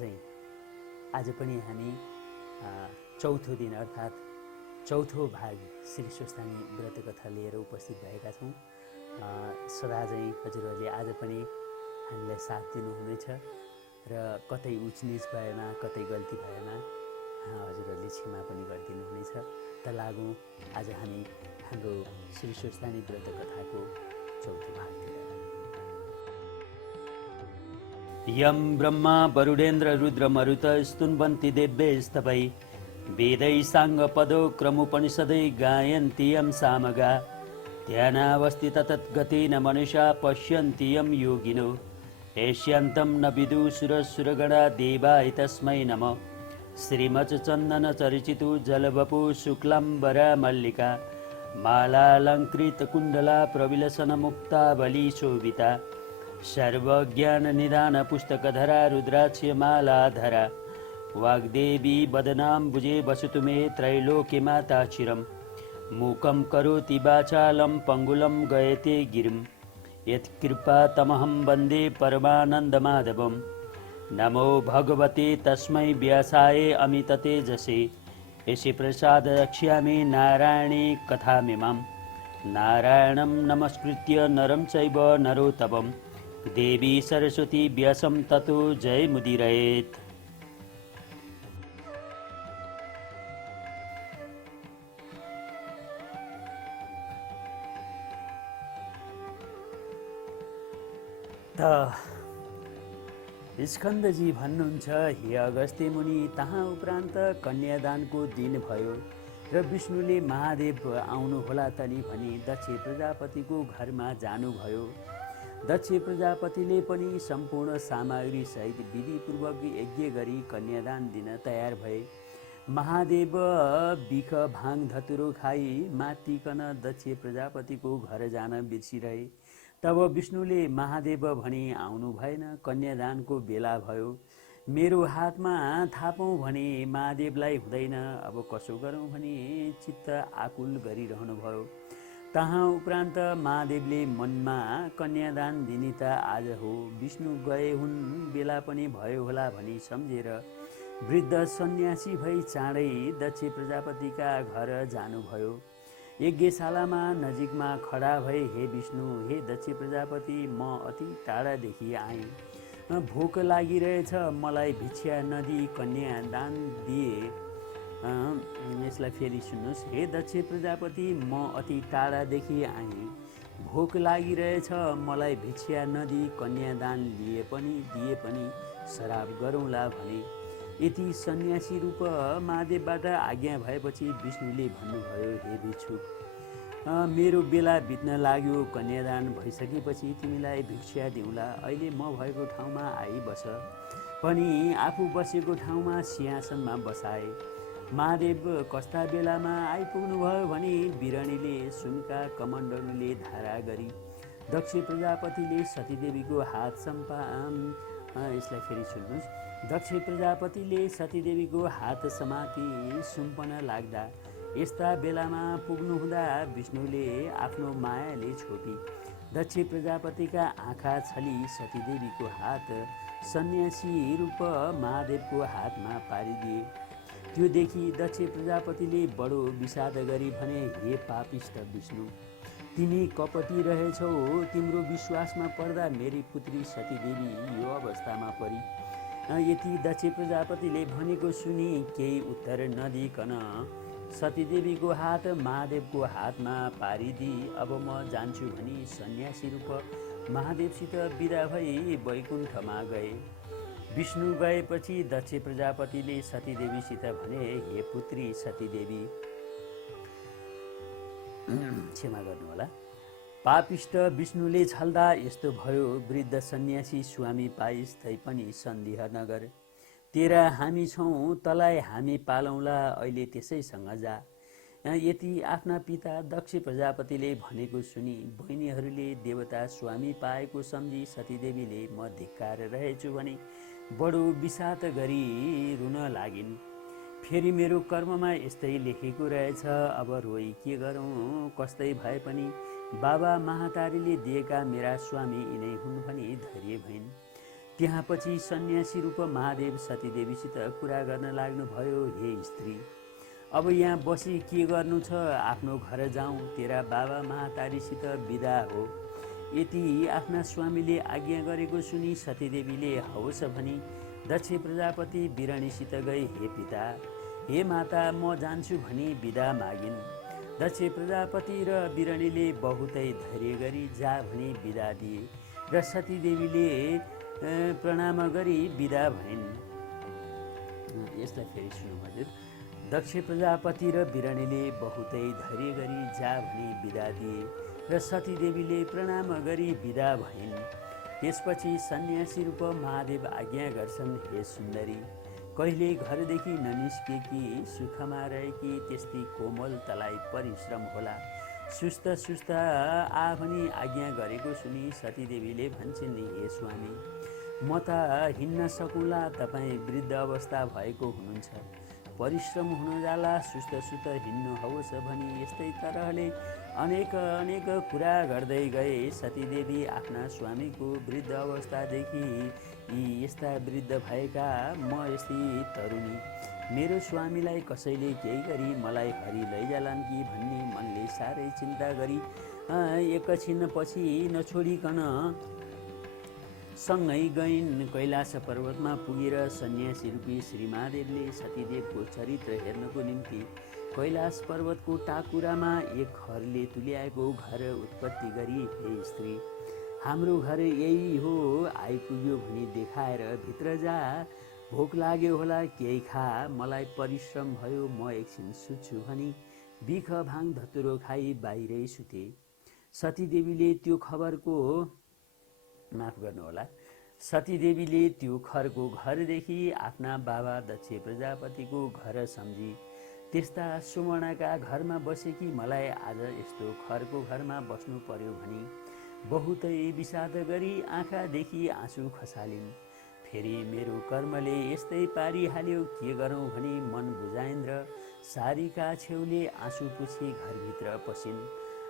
आज पनि हामी चौथो दिन अर्थात् चौथो भाग श्री स्वस्थानी व्रत कथा लिएर उपस्थित भएका छौँ। सदा चाहिँ हजुरहरूले आज पनि हामीलाई साथ दिनुहुनेछ र कतै उचनिच भएमा कतै गल्ती भएमा हजुरहरूले क्षमा पनि गरिदिनुहुनेछ। त लागौँ आज हामी हाम्रो श्री स्वस्थानी व्रत कथाको चौथो भागतिर। यं ब्रह्मा वरुडेन्द्र रुद्र मरुत स्तुन्वन्ति देव्यैस्तवै वेदै साङ्गपदो क्रमुपनिषदै गायन्ति यं सामगा ध्यानावस्थित तद्गतेन मनुषा पश्यन्ति यं योगिनो एष्यन्तं न विदुषुरसुरगणा देवाय तस्मै नमः। श्रीमच्चन्दन चर्चितो जलवपु शुक्लाम्बरा मल्लिका मालालङ्कृत कुण्डला प्रविलसन मुक्ता बलि शोभिता सर्वज्ञान निदान पुस्तकधरा रुद्राक्ष्यमालाधरा वाग्देवी वदनाम्बुजे वसतु मे त्रैलोक्य माता चिरं मूकं करोति वाचालं पङ्गुलं गयते गिरिं यत्कृपा तमहं वन्दे परमानन्दमाधवं। नमो भगवते तस्मै व्यासाय अमिततेजसे यशि प्रसाद रक्ष्यामि नारायणे कथामिमां। नारायणं नमस्कृत्य नरं चैव नरोत्तमं देवी सरस्वती व्यासं ततो जयमुदीरयेत्। स्कन्दजी भन्नुहुन्छ, हे अगस्त्य मुनि, तहाँ उपरान्त कन्यादानको दिन भयो र विष्णुले महादेव आउनुहोला तनी भनी दक्ष प्रजापतिको घरमा जानुभयो। दक्ष प्रजापतिले पनि सम्पूर्ण सामग्री सहित विधिपूर्वक यज्ञ गरी कन्यादान दिन तयार भए। महादेव बिख भाङ धतुरो खाई मातिकन दक्ष प्रजापतिको घर जान बिर्सिरहे। तब विष्णुले महादेव भनी आउनु भएन, कन्यादानको बेला भयो। मेरो हातमा थापौँ भने महादेवलाई हुँदैन, अब कसो गरौँ भने चित्त आकुल गरिरहनु भयो। तहाँ उपरान्त महादेवले मनमा कन्यादान दिने त आज हो, विष्णु गए हुन्, बेला पनि भयो होला भनी सम्झेर वृद्ध सन्यासी भई चाँडै दक्ष प्रजापतिका घर जानुभयो। यज्ञशालामा नजिकमा खडा भए, हे विष्णु, हे दक्ष प्रजापति, म अति टाढादेखि आएँ, भोक लागिरहेछ, मलाई भिक्षा नदिई कन्यादान दिए। यसलाई फेरि सुन्नुहोस्। हे दक्ष प्रजापति, म अति टाढादेखि आएँ, भोक लागिरहेछ, मलाई भिक्षा नदिई कन्यादान दिए पनि श्राप गरौँला भने। यति सन्यासी रूप महादेवबाट आज्ञा भएपछि विष्णुले भन्नुभयो, हे भिक्षु, मेरो बेला बित्न लाग्यो, कन्यादान भइसकेपछि तिमीलाई भिक्षा दिउँला, अहिले म भएको ठाउँमा आइबस। पनि आफू बसेको ठाउँमा सिंहासनमा बसाए। महादेव कस्ता बेलामा आइपुग्नुभयो भने बिरणीले सुनका कमण्डलुले धारा गरी दक्ष प्रजापतिले सतीदेवीको हात यसलाई फेरि सुन्नुहोस्। दक्ष प्रजापतिले सतीदेवीको हात समाती सुम्पन लाग्दा, यस्ता बेलामा पुग्नुहुँदा विष्णुले आफ्नो मायाले छोपी दक्ष प्रजापतिका आँखा छली सतीदेवीको हात सन्यासी रूप महादेवको हातमा पारिदिए। त्यो देखि दक्ष प्रजापतिले बडो विषाद गरी भने, हे पापिष्ट विष्णु, तिमी कपटी रहेछौ, तिम्रो विश्वासमा पर्दा मेरी पुत्री सतीदेवी यो अवस्थामा परी। यति दक्ष प्रजापतिले भनेको सुनि केही उत्तर नदिकन सतीदेवीको हात महादेवको हातमा पारिदी अब म जान्छु भनी सन्यासी रूप महादेवसित विदा भई वैकुण्ठमा गए। विष्णु गएपछि दक्ष प्रजापतिले सतीदेवीसित भने, हे पुत्री सतीदेवी, क्षमा गर्नुहोला, पापिष्ट विष्णुले छल्दा यस्तो भयो। वृद्ध सन्यासी स्वामी पाइस् तै पनि सन्देह नगर, तेरा हामी छौँ, तलाई हामी पालौँला, अहिले त्यसैसँग जा। यति आफ्ना पिता दक्ष प्रजापतिले भनेको सुनि बहिनीहरूले देवता स्वामी पाएको सम्झी सतीदेवीले म धिक्कार रहेछु भने बडो विषाद गरी रुन लागिन्। फेरि मेरो कर्ममा यस्तै लेखेको रहेछ, अब रोई के गरौँ, कस्तै भए पनि बाबा महातारीले दिएका मेरा स्वामी यिनै हुन् भनी धैर्य भइन्। त्यहाँ पछि सन्यासी रूप महादेव सतीदेवीसित कुरा गर्न लाग्नुभयो, हे स्त्री, अब यहाँ बसी के गर्नु छ, आफ्नो घर जाउँ, तेरा बाबा महातारीसित बिदा हो। यति आफ्ना स्वामीले आज्ञा गरेको सुनि सतीदेवीले हवस् भनी दक्ष प्रजापति बिरानीसित गए, हे पिता, हे माता, म जान्छु भनी बिदा मागिन्। दक्ष प्रजापति र बिरानीले बहुतै धैर्य गरी जा भनी बिदा दिए र सतीदेवीले प्रणाम गरी बिदा भइन्। यसलाई फेरि सुनौँ हजुर। दक्ष प्रजापति र बिरानीले बहुतै धैर्य गरी जा भनी बिदा दिए र सतीदेवीले प्रणाम गरी बिदा भइन्। त्यसपछि सन्यासी रूप महादेव आज्ञा गर्छन्, हे सुन्दरी, कहिले घरदेखि ननिस्केकी सुखमा रहेकी त्यस्तै कोमल तलाई परिश्रम होला, सुस्त सुस्त आ भनी आज्ञा गरेको सुनि सतीदेवीले भन्छन्, हे स्वामी, म त हिँड्न सकुला, तपाईँ वृद्ध अवस्था भएको हुनुहुन्छ, परिश्रम हुन जाला, सुस्त सुस्त हिँड्नु हवस् भनी यस्तै तरहले अनेक अनेक कुरा गर्दै गए। सतीदेवी आफ्ना स्वामीको वृद्ध अवस्थादेखि यी यस्ता वृद्ध भएका म यस्तै तरुणी, मेरो स्वामीलाई कसैले केही गरी मलाई हरि लैजालान् कि भन्ने मनले साह्रै चिन्ता गरी एकछिन पछि नछोडिकन सँगै गइन्। कैलाश पर्वतमा पुगेर सन्यासी रूपी श्री महादेवले सतीदेवको चरित्र हेर्नको निम्ति कैलाश पर्वतको टाकुरामा एक खरले तुल्याएको घर उत्पत्ति गरी, हे स्त्री, हाम्रो घर यही हो, आइपुग्यो भनी देखाएर भित्र जा, भोक लाग्यो होला केही खा, मलाई परिश्रम भयो म एकछिन सुत्छु भनी बिख भाङ धतुरो खाई बाहिरै सुते। सतीदेवीले त्यो खरको घरदेखि आफ्ना बाबा दक्ष प्रजापतिको घर सम्झी, त्यस्ता सुवर्णका घरमा बसेकी मलाई आज यस्तो खरको घरमा बस्नु पर्यो भनी बहुतै विषाद गरी आँखादेखि आँसु खसालिन्। फेरि मेरो कर्मले यस्तै पारिहाल्यो, के गरौँ भनी मन बुझाइन्। सारीका छेउले आँसु पुछी घरभित्र पसिन्।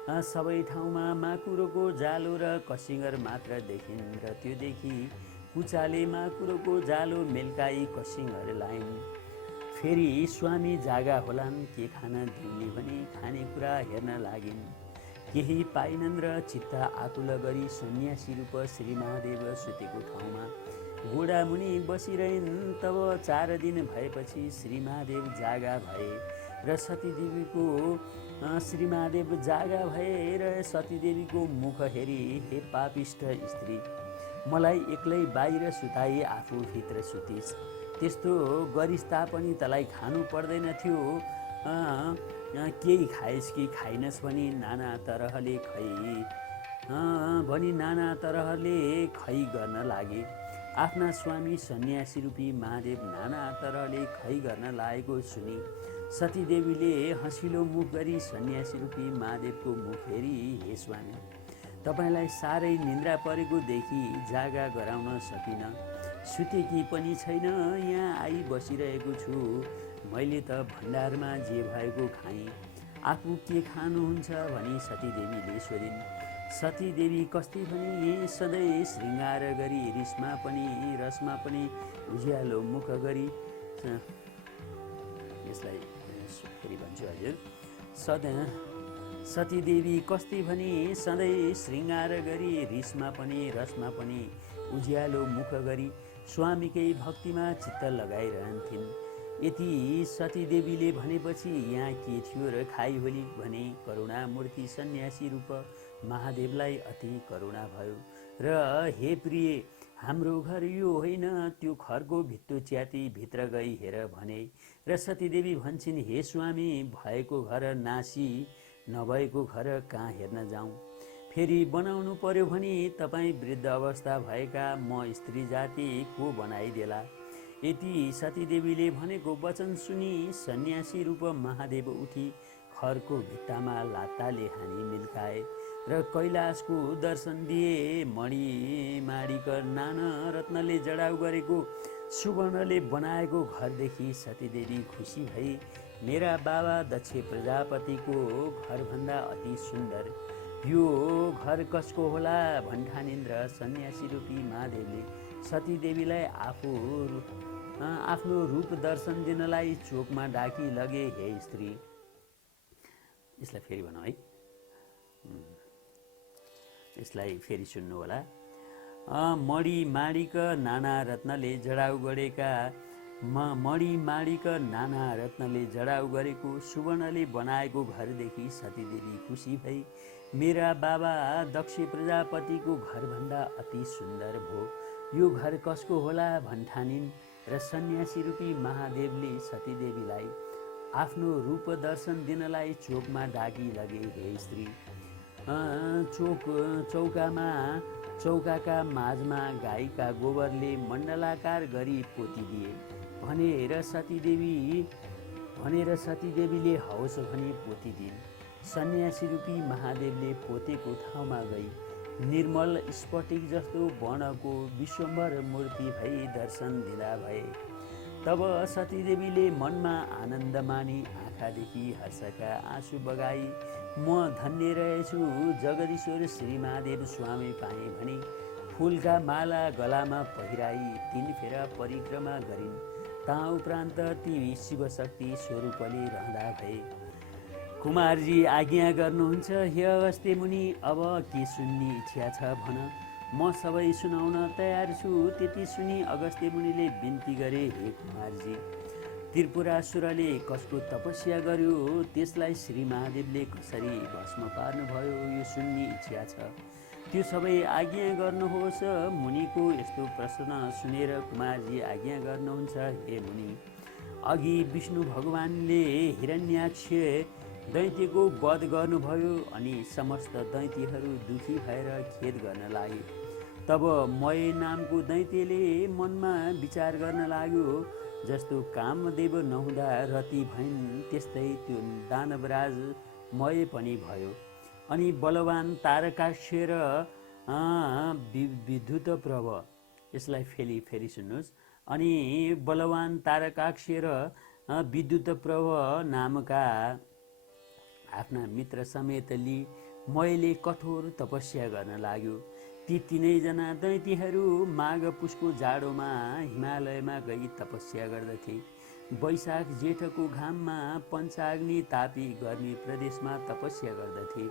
सबै ठाउँमा माकुरोको जालो र कसिङ्गर मात्र देखिन् र त्यो देखि कुचाले माकुरोको जालो मेल्काई कसिङ्गर लाइन्। फेरि स्वामी जागा होलान्, के खान दिउने भनी खानेकुरा हेर्न लागिन्। केही पाइनन् र चित्त आकुल गरी सन्यासी रूप श्री महादेव सुतेको ठाउँमा गोडामुनि बसिरहन्। तब 4 दिन भएपछि श्री महादेव जागा भए र सतीदेवीको मुख हेरी, हे पापिष्ट स्त्री, मलाई एक्लै बाहिर सुताई आफू भित्र सुतिस्, त्यस्तो गरिस् तापनि तलाई खानु पर्दैन थियो, केही खाइस् कि खाइनस् भनी नाना तरहले खै गर्न लागे। आफ्ना स्वामी सन्यासी रूपी महादेव नाना तरहले खै गर्न लागेको सुनि सतीदेवीले हँसिलो मुख गरी सन्यासी रूपी महादेवको मुख हेरी, हे स्वामी, तपाईँलाई साह्रै निन्द्रा परेको देखि जागा गराउन सकिन, सुतेकी पनि छैन, यहाँ आई बसिरहेको छु। मैले त भण्डारमा जे भएको खाएँ, आफू के खानुहुन्छ भनी सतीदेवीले सोधिन्। सतीदेवी कस्ती भनी सधैँ श्रृङ्गार गरी रसमा पनि उज्यालो मुख गरी, यसलाई फेरि भन्छु हजुर। सतीदेवी कस्ती भनी सधैँ श्रृङ्गार गरी रसमा पनि उज्यालो मुख गरी स्वामीकै भक्तिमा चित्त लगाइरहन्थिन्। यति सतीदेवीले भनेपछि यहाँ के थियो र खाइ होली भने करुणामूर्ति सन्यासी रूप महादेवलाई अति करुणा भयो र, हे प्रिय, हाम्रो घर यो होइन, त्यो खरको भित्तो च्याती भित्र गई हेर भने र सतीदेवी भन्छन्, हे स्वामी, भएको घर नासी, नभएको घर कहाँ हेर्न जाउँ। फेरि बनाउनु पर्यो भने तपाईँ वृद्ध अवस्था भएका म स्त्री जाति को बनाइदेला। यति सतीदेवीले भनेको वचन सुनि सन्यासी रूप महादेव उठी खरको भित्तामा लात्ताले हानी मिल्काए र कैलाशको दर्शन दिए। मणिमाणिक नाना रत्नले जडाउ गरेको सुवर्णले बनाएको घरदेखि सतीदेवी खुसी भई, मेरा बाबा दक्ष प्रजापतिको घरभन्दा अति सुन्दर यो घर कसको होला भन्ठानिन् र सन्यासी रूपी महादेवले सतीदेवीलाई आफ्नो रूप दर्शन दिनलाई चोकमा डाकी लगे हे स्त्री। यसलाई फेरि भनौँ है, यसलाई फेरि सुन्नु होला। मणि माणिक नाना रत्नले जडाउ गरेका मणि माणिक नाना रत्नले जडाउ गरेको सुवर्णले बनाएको घरदेखि सतीदेवी खुसी भई मेरा बाबा दक्ष प्रजापतिको घरभन्दा अति सुन्दर भो, यो घर कसको होला भन्ठानिन् र सन्यासी रूपी महादेवले सतीदेवीलाई आफ्नो रूप दर्शन दिनलाई चोकमा डाकी लगे हे स्त्री। चौकाका माझमा गाईका गोबरले मण्डलाकार गरी पोतिदिए भनेर सतीदेवीले हवस भने पोतिदिन्। सन्यासी रूपी महादेवले पोतेको ठाउँमा गई निर्मल स्फटिक जस्तो वर्णको विश्वम्भर मूर्ति भई दर्शन दिँदा भए। तब सतीदेवीले मनमा आनन्द मानी आँखादेखि हर्षका आँसु बगाई म धन्य रहेछु जगदीश्वर श्री महादेव स्वामी पाएँ भनी फूलका माला गलामा पहिराई 3 फेरा परिक्रमा गरिन्। ता उपरान्त ती शिवशक्ति स्वरूपले रहँदा भए। कुमारजी आज्ञा गर्नुहुन्छ हे अगस्त्य मुनि, अब के सुन्ने इच्छा छ भन, म सबै सुनाउन तयार छु। त्यति सुनि अगस्त्य मुनिले बिन्ती गरे हे कुमारजी, त्रिपुरासुरले कसको तपस्या गर्यो त्यसलाई श्री महादेवले कसरी भस्म पार्नुभयो यो सुन्ने इच्छा छ, त्यो सबै आज्ञा गर्नुहोस्। मुनिको यस्तो प्रश्न सुनेर कुमारजी आज्ञा गर्नुहुन्छ हे मुनि, अघि विष्णु भगवानले हिरण्याक्ष दैत्यको वध गर्नुभयो अनि समस्त दैत्यहरू दुखी भएर खेद गर्न लागे। तब मय नामको दैत्यले मनमा विचार गर्न लाग्यो, जस्तो कामदेव नहुँदा रति भइन् त्यस्तै त्यो दानवराज मय पनि भयो। अनि बलवान तारकाक्ष र विद्युत प्रभ, यसलाई फेरि सुन्नुहोस्। अनि बलवान तारकाक्ष र विद्युत प्रभ नामका आफ्ना मित्र समेत लिई मयले कठोर तपस्या गर्न लाग्यो। ती 3 जना दैत्यहरू माघ पुसको जाडोमा हिमालयमा गई तपस्या गर्दथे। वैशाख जेठको घाममा पञ्चाग्नि तापी गर्मी प्रदेशमा तपस्या गर्दथे।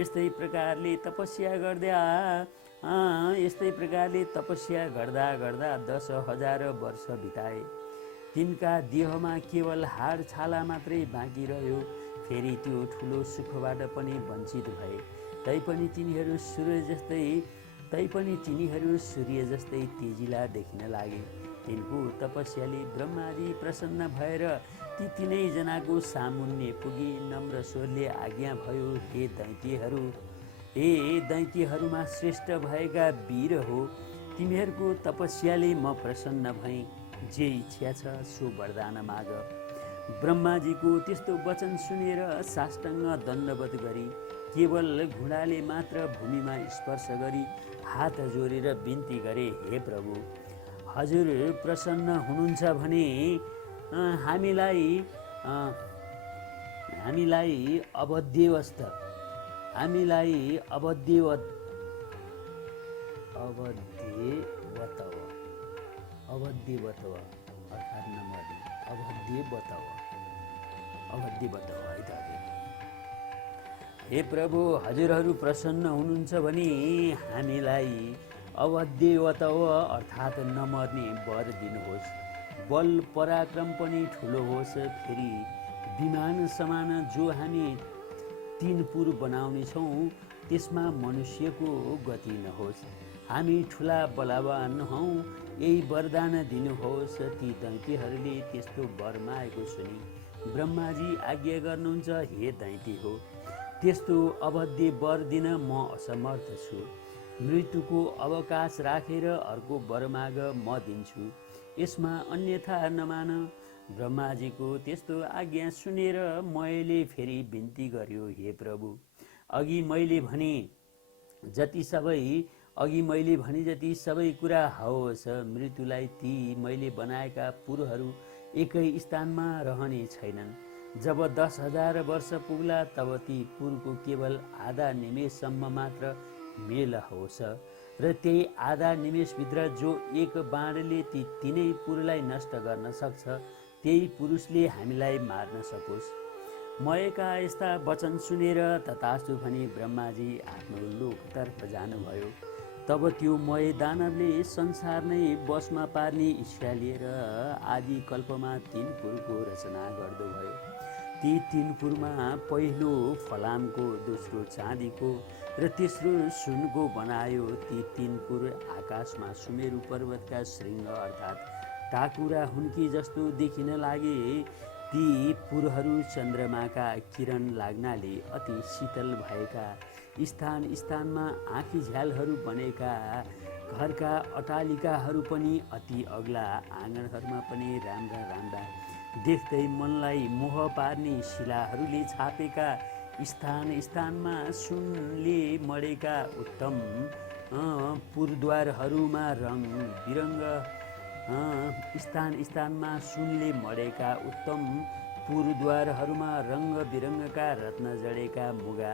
यस्तै प्रकारले तपस्या गर्दा गर्दा 10,000 वर्ष बिताए। तिनका देहमा केवल हाड छाला मात्रै बाँकी रह्यो। फेरि त्यो ठुलो सुखबाट पनि वञ्चित भए। तैपनि तिनीहरू सूर्य जस्तै तेजिला देखिन लागे। तिनको तपस्याले ब्रह्माजी प्रसन्न भएर ती 3 जनाको सामुन्ने पुगी नम्र स्वरले आज्ञा भयो, हे दैत्यहरूमा श्रेष्ठ भएका वीर हो, तिमीहरूको तपस्याले म प्रसन्न भएँ। जे इच्छा छ सो वरदान माग। ब्रह्माजीको त्यस्तो वचन सुनेर साष्टाङ्ग दण्डवत गरी केवल घुँडाले मात्र भूमिमा स्पर्श गरी हात जोडेर बिन्ती गरे, हे प्रभु, हजुर प्रसन्न हुनुहुन्छ भने हामीलाई अवध्य बताओ है त। हे प्रभु, हजुरहरू प्रसन्न हुनुहुन्छ भने हामीलाई अवध्य बताओ अर्थात् नमर्ने वर दिनुहोस्। बल पराक्रम पनि ठुलो होस्। फेरि विमान समान जो हामी 3 पुर बनाउने छौँ त्यसमा मनुष्यको गति नहोस्। हामी ठुला बलवान हौँ, यही वरदान दिनुहोस्। ती दैत्यहरूले त्यस्तो वर मागेको सुनि ब्रह्माजी आज्ञा गर्नुहुन्छ, हे दैत्य हो, त्यस्तो अवध्य वर दिन म असमर्थ छु। मृत्युको अवकाश राखेर अर्को वर माग, म दिन्छु, यसमा अन्यथा नमान। ब्रह्माजीको त्यस्तो आज्ञा सुनेर मैले फेरि बिन्ती गर्यो, हे प्रभु, अघि मैले भने जति सबै कुरा होस्। मृत्युलाई ती मैले बनाएका पुरहरू एकै स्थानमा रहने छैनन्। जब 10,000 वर्ष पुग्ला तब ती पुरको केवल आधा निमेषसम्म मात्र मेल होस्। र त्यही आधा निमेषभित्र जो एक बाणले ती तीनै पुरलाई नष्ट गर्न सक्छ, त्यही पुरुषले हामीलाई मार्न सकोस्। मयका यस्ता वचन सुनेर तथास्तु भनी ब्रह्माजी आफ्नो लोकतर्फ जानुभयो। तब त्यो मय दानवले संसार नै बसमा पार्ने इच्छा लिएर आदि कल्पमा 3 पुरको रचना गर्दो भयो। ती 3 पुरमा पहिलो फलामको, दोस्रो चाँदीको र तेस्रो सुनको बनायो। ती 3 पुर आकाशमा सुमेरु पर्वतका श्रृङ्ग अर्थात् टाकुरा हुन्की जस्तो देखिन लागे। ती पुरहरू चन्द्रमाका किरण लाग्नाले अति शीतल भएका, स्थान स्थानमा आँखी झ्यालहरू बनेका, घरका अटालिकाहरू पनि अति अग्ला, आँगनहरूमा पनि राम्रा राम्रा, देख्दै मनलाई मोह पार्ने शिलाहरूले छापेका, स्थान स्थानमा सुनले मडेका उत्तम पुरद्वारहरूमा रङ बिरङ्ग, स्थान स्थानमा सुनले मडेका उत्तम पुरद्वारहरूमा रङ्ग बिरङ्गका रत्न जडेका मुगा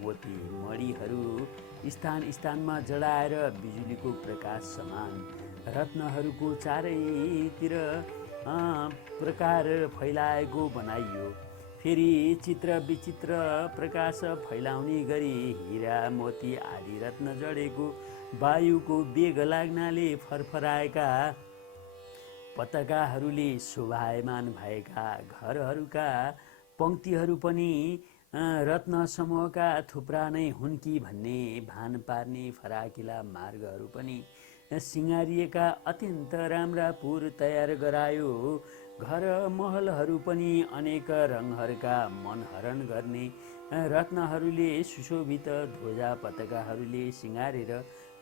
मोती मणिहरू स्थान स्थानमा जडाएर बिजुलीको प्रकाश समान रत्नहरूको चारैतिर प्रकार फैलाएको बनाइयो। फेरि चित्र विचित्र प्रकाश फैलाउने गरी हिरा मोती आदि रत्न जडेको, वायुको वेग लाग्नाले फरफराएका पताकाहरूले शोभायमान भएका घरहरूका पङ्क्तिहरू पनि रत्न समूहका थुप्रा नै हुन् कि भन्ने भान पार्ने फराकिला मार्गहरू पनि सिँगारिएका अत्यन्त राम्रा पुर तयार गरायो। घर महलहरू पनि अनेक रङहरूका मन हरण गर्ने रत्नहरूले सुशोभित ध्वजा पताकाहरूले सिँगारेर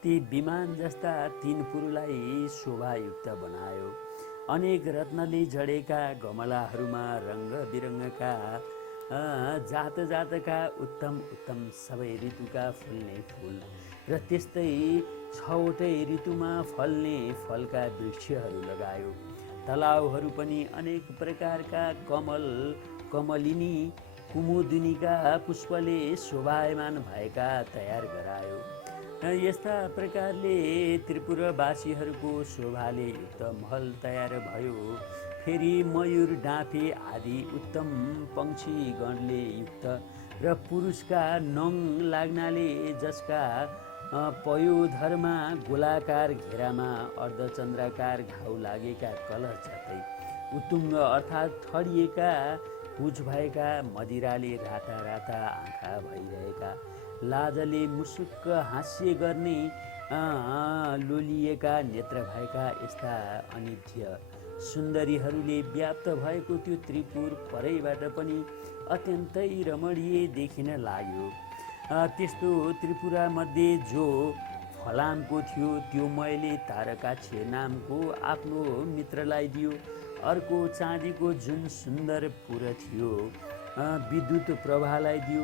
ती विमान जस्ता 3 पुरलाई शोभायुक्त बनायो। अनेक रत्नले जडेका गमलाहरूमा रङ्ग बिरङ्गका जात जातका उत्तम उत्तम सबै ऋतुका फुल्ने फुल र त्यस्तै 6वटै ऋतुमा फल्ने फलका वृक्षहरू लगायो। तलाउहरू पनि अनेक प्रकारका कमल कमलिनी कुमुदिनीका पुष्पले शोभायमान भएका तयार गरायो। यस्ता प्रकारले त्रिपुरवासीहरूको शोभाले युक्त महल तयार भयो। फेरि मयूर डाँफे आदि उत्तम पंक्षी गणले युक्त र पुरुषका नङ लाग्नाले जसका पयोधरमा गोलाकार घेरामा अर्धचन्द्राकार घाउ लागेका कलश जस्तै उत्तुङ्ग अर्थात् ठडिएका पुछ भएका, मदिराले राता राता आँखा भइरहेका, लाजले मुसुक्क हास्य गर्ने लोलिएका नेत्र भएका यस्ता अनिध्य सुन्दरीहरूले व्याप्त भएको त्यो त्रिपुर परैबाट पनि अत्यन्तै रमणीय देखिन लाग्यो। त्यस्तो त्रिपुरा मध्ये जो फलामको थियो त्यो मैले तारकाक्ष नामको आफ्नो मित्रलाई दियो। अर्को चाँदीको जुन सुन्दर पुर थियो विद्युत प्रभालाई दियो।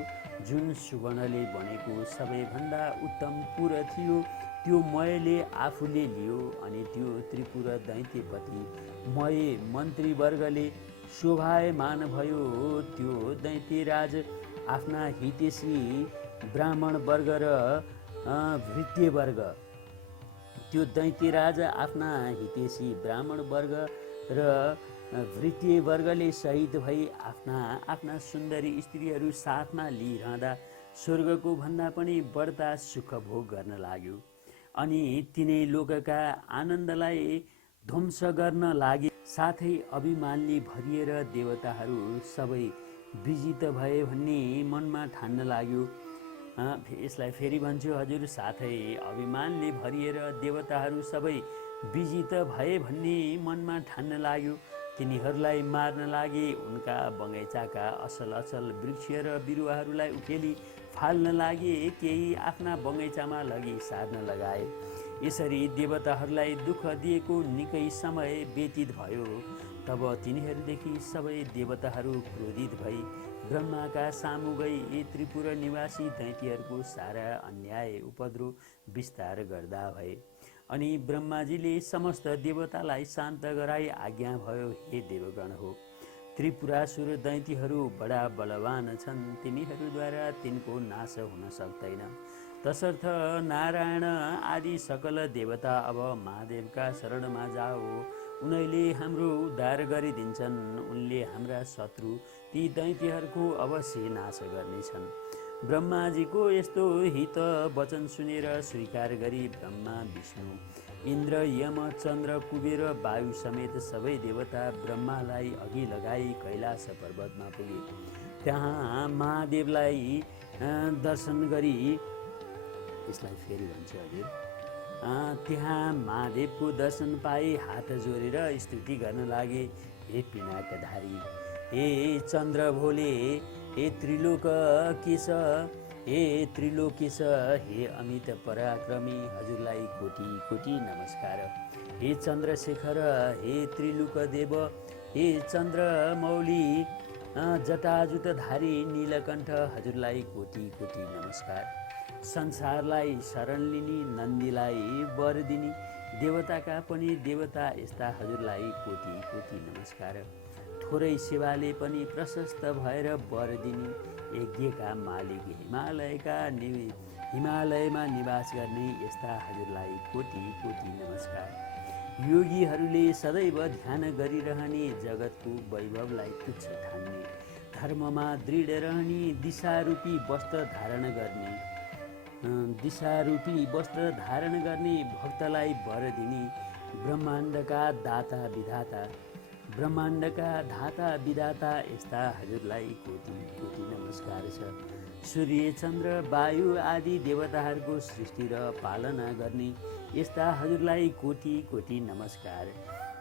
जुन सुवर्णले बनेको सबैभन्दा उत्तम पुर थियो त्यो मैले आफूले लियो। अनि त्यो त्रिपुर दैत्यपति मय मन्त्रीवर्गले शोभायमान भयो। त्यो दैत्यराज आफ्ना हितेशी ब्राह्मण वर्ग र भृत्य वर्ग, त्यो दैत्यराज आफ्ना हितेशी ब्राह्मण वर्ग र भृत्य वर्गले सहित भई आफ्ना आफ्ना सुन्दरी स्त्रीहरू साथमा लिइरहँदा स्वर्गको भन्दा पनि बढ्ता सुख भोग गर्न लाग्यो। अनि तिनै लोकका आनन्दलाई ध्वंस गर्न लागे। साथै अभिमानले भरिएर देवताहरू सबै विजित भए भन्ने मनमा ठान्न लाग्यो। यसलाई फेरि भन्छु हजुर। साथै अभिमानले भरिएर देवताहरू सबै विजित भए भन्ने मनमा ठान्न लाग्यो। तिनीहरूलाई मार्न लागे। उनका बगैँचाका असल असल वृक्ष र बिरुवाहरूलाई उखेली फाल्न लागे। केही आफ्ना बगैँचामा लगी सार्न लगाए। यसरी देवताहरूलाई दुःख दिएको निकै समय व्यतीत भयो। तब तिनीहरूदेखि सबै देवताहरू क्रोधित भई ब्रह्माका सामु गई त्रिपुर निवासी दैत्यहरूको सारा अन्याय उपद्रव विस्तार गर्दा भए। अनि ब्रह्माजीले समस्त देवतालाई शान्त गराई आज्ञा भयो, हे देवगण हो, त्रिपुरासुर दैत्यहरू बडा बलवान छन्। तिमीहरूद्वारा तिनको नाश हुन सक्दैन। तसर्थ नारायण आदि सकल देवता अब महादेवका शरणमा जाओ, उनैले हाम्रो उद्धार गरिदिन्छन्। उनले हाम्रा शत्रु ती दैत्यहरूको अवश्य नाश गर्नेछन्। ब्रह्माजीको यस्तो हित वचन सुनेर स्वीकार गरी ब्रह्मा, विष्णु, इन्द्र, यम, चन्द्र, कुबेर, वायु समेत सबै देवता ब्रह्मालाई अघि लगाई कैलाश पर्वतमा पुगे। त्यहाँ महादेवलाई दर्शन गरी, यसलाई फेरि भन्छु हजुर, त्यहाँ महादेवको दर्शन पाई हात जोडेर स्तुति गर्न लागे। हे पिनाकधारी, हे चन्द्र भोले, हे त्रिलोकेश, हे त्रिलोकेश, हे अमित पराक्रमी, हजुरलाई कोटि कोटि नमस्कार। हे चन्द्रशेखर, हे त्रिलोकदेव, हे चन्द्रमौली, जटाजुटधारी नीलकण्ठ, हजुरलाई कोटि कोटि नमस्कार। संसारलाई शरण लिने, नन्दीलाई वर दिने, देवताका पनि देवता यस्ता, हजुरलाई कोटि कोटि नमस्कार। थोरै सेवाले पनि प्रशस्त भएर वर दिने, यज्ञका मालिक, हिमालयमा निवास गर्ने यस्ता, हजुरलाई कोटि कोटि नमस्कार। योगीहरूले सदैव ध्यान गरिरहने, जगतको वैभवलाई तुच्छ ठान्ने, धर्ममा दृढ रहने, दिशारूपी वस्त्र धारण गर्ने, भक्तलाई वर दिने, ब्रह्माण्डका धाता विधाता यस्ता, हजुरलाई कोटि कोटि नमस्कार छ। सूर्य, चन्द्र, वायु आदि देवताहरूको सृष्टि र पालना गर्ने यस्ता, हजुरलाई कोटि कोटि नमस्कार।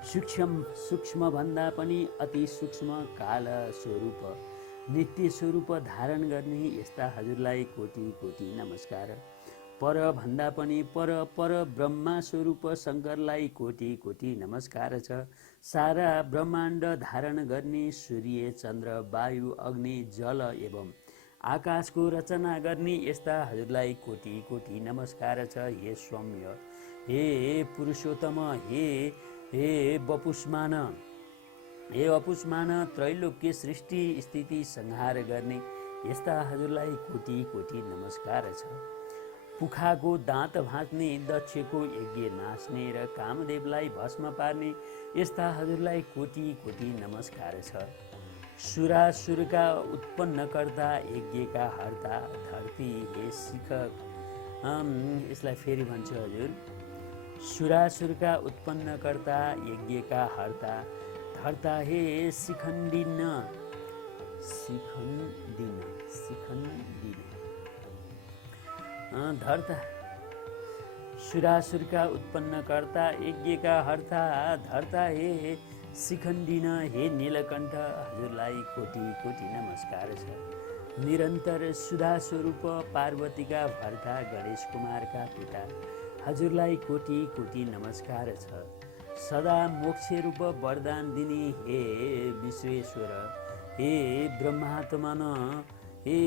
सूक्ष्म भन्दा पनि अति सूक्ष्म काल स्वरूप, नित्य स्वरूप धारण गर्ने यस्ता, हजुरलाई कोटि कोटि नमस्कार। पर भन्दा पनि पर ब्रह्मा स्वरूप शङ्करलाई कोटि कोटि नमस्कार छ। सारा ब्रह्माण्ड धारण गर्ने सूर्य, चन्द्र, वायु, अग्नि, जल एवं आकाशको रचना गर्ने यस्ता, हजुरलाई कोटि कोटि नमस्कार छ। हे सौम्य, हे पुरुषोत्तम, हे वपुष्मान, त्रैलोक्य सृष्टि स्थिति संहार गर्ने यस्ता, हजुरलाई कोटि कोटि नमस्कार छ। पुखाको दाँत भाँच्ने, दक्षको यज्ञ नाच्ने र कामदेवलाई भस्म पार्ने यस्ता, हजुरलाई कोटि कोटि नमस्कार छ। सुरासुरका उत्पन्नकर्ता, यज्ञका हर्ता, धरती हे शिखक, यसलाई फेरि भन्छु हजुर। सुरासुरका उत्पन्नकर्ता, यज्ञका हर्ता, धर्ता हे शिखण्डिन, धर्ता, सुरासुरका उत्पन्नकर्ता, यज्ञका हर्ता, धर्ता हे शिखण्डिन, हे नीलकण्ठ, हजुरलाई कोटि कोटि नमस्कार छ। निरन्तर सुधा स्वरूप, पार्वतीका भर्ता, गणेश कुमारका पिता, हजुरलाई कोटि कोटि नमस्कार छ। सदा मोक्ष रूप वरदान दिने, हे विश्वेश्वर, हे ब्रह्मात्मन, हे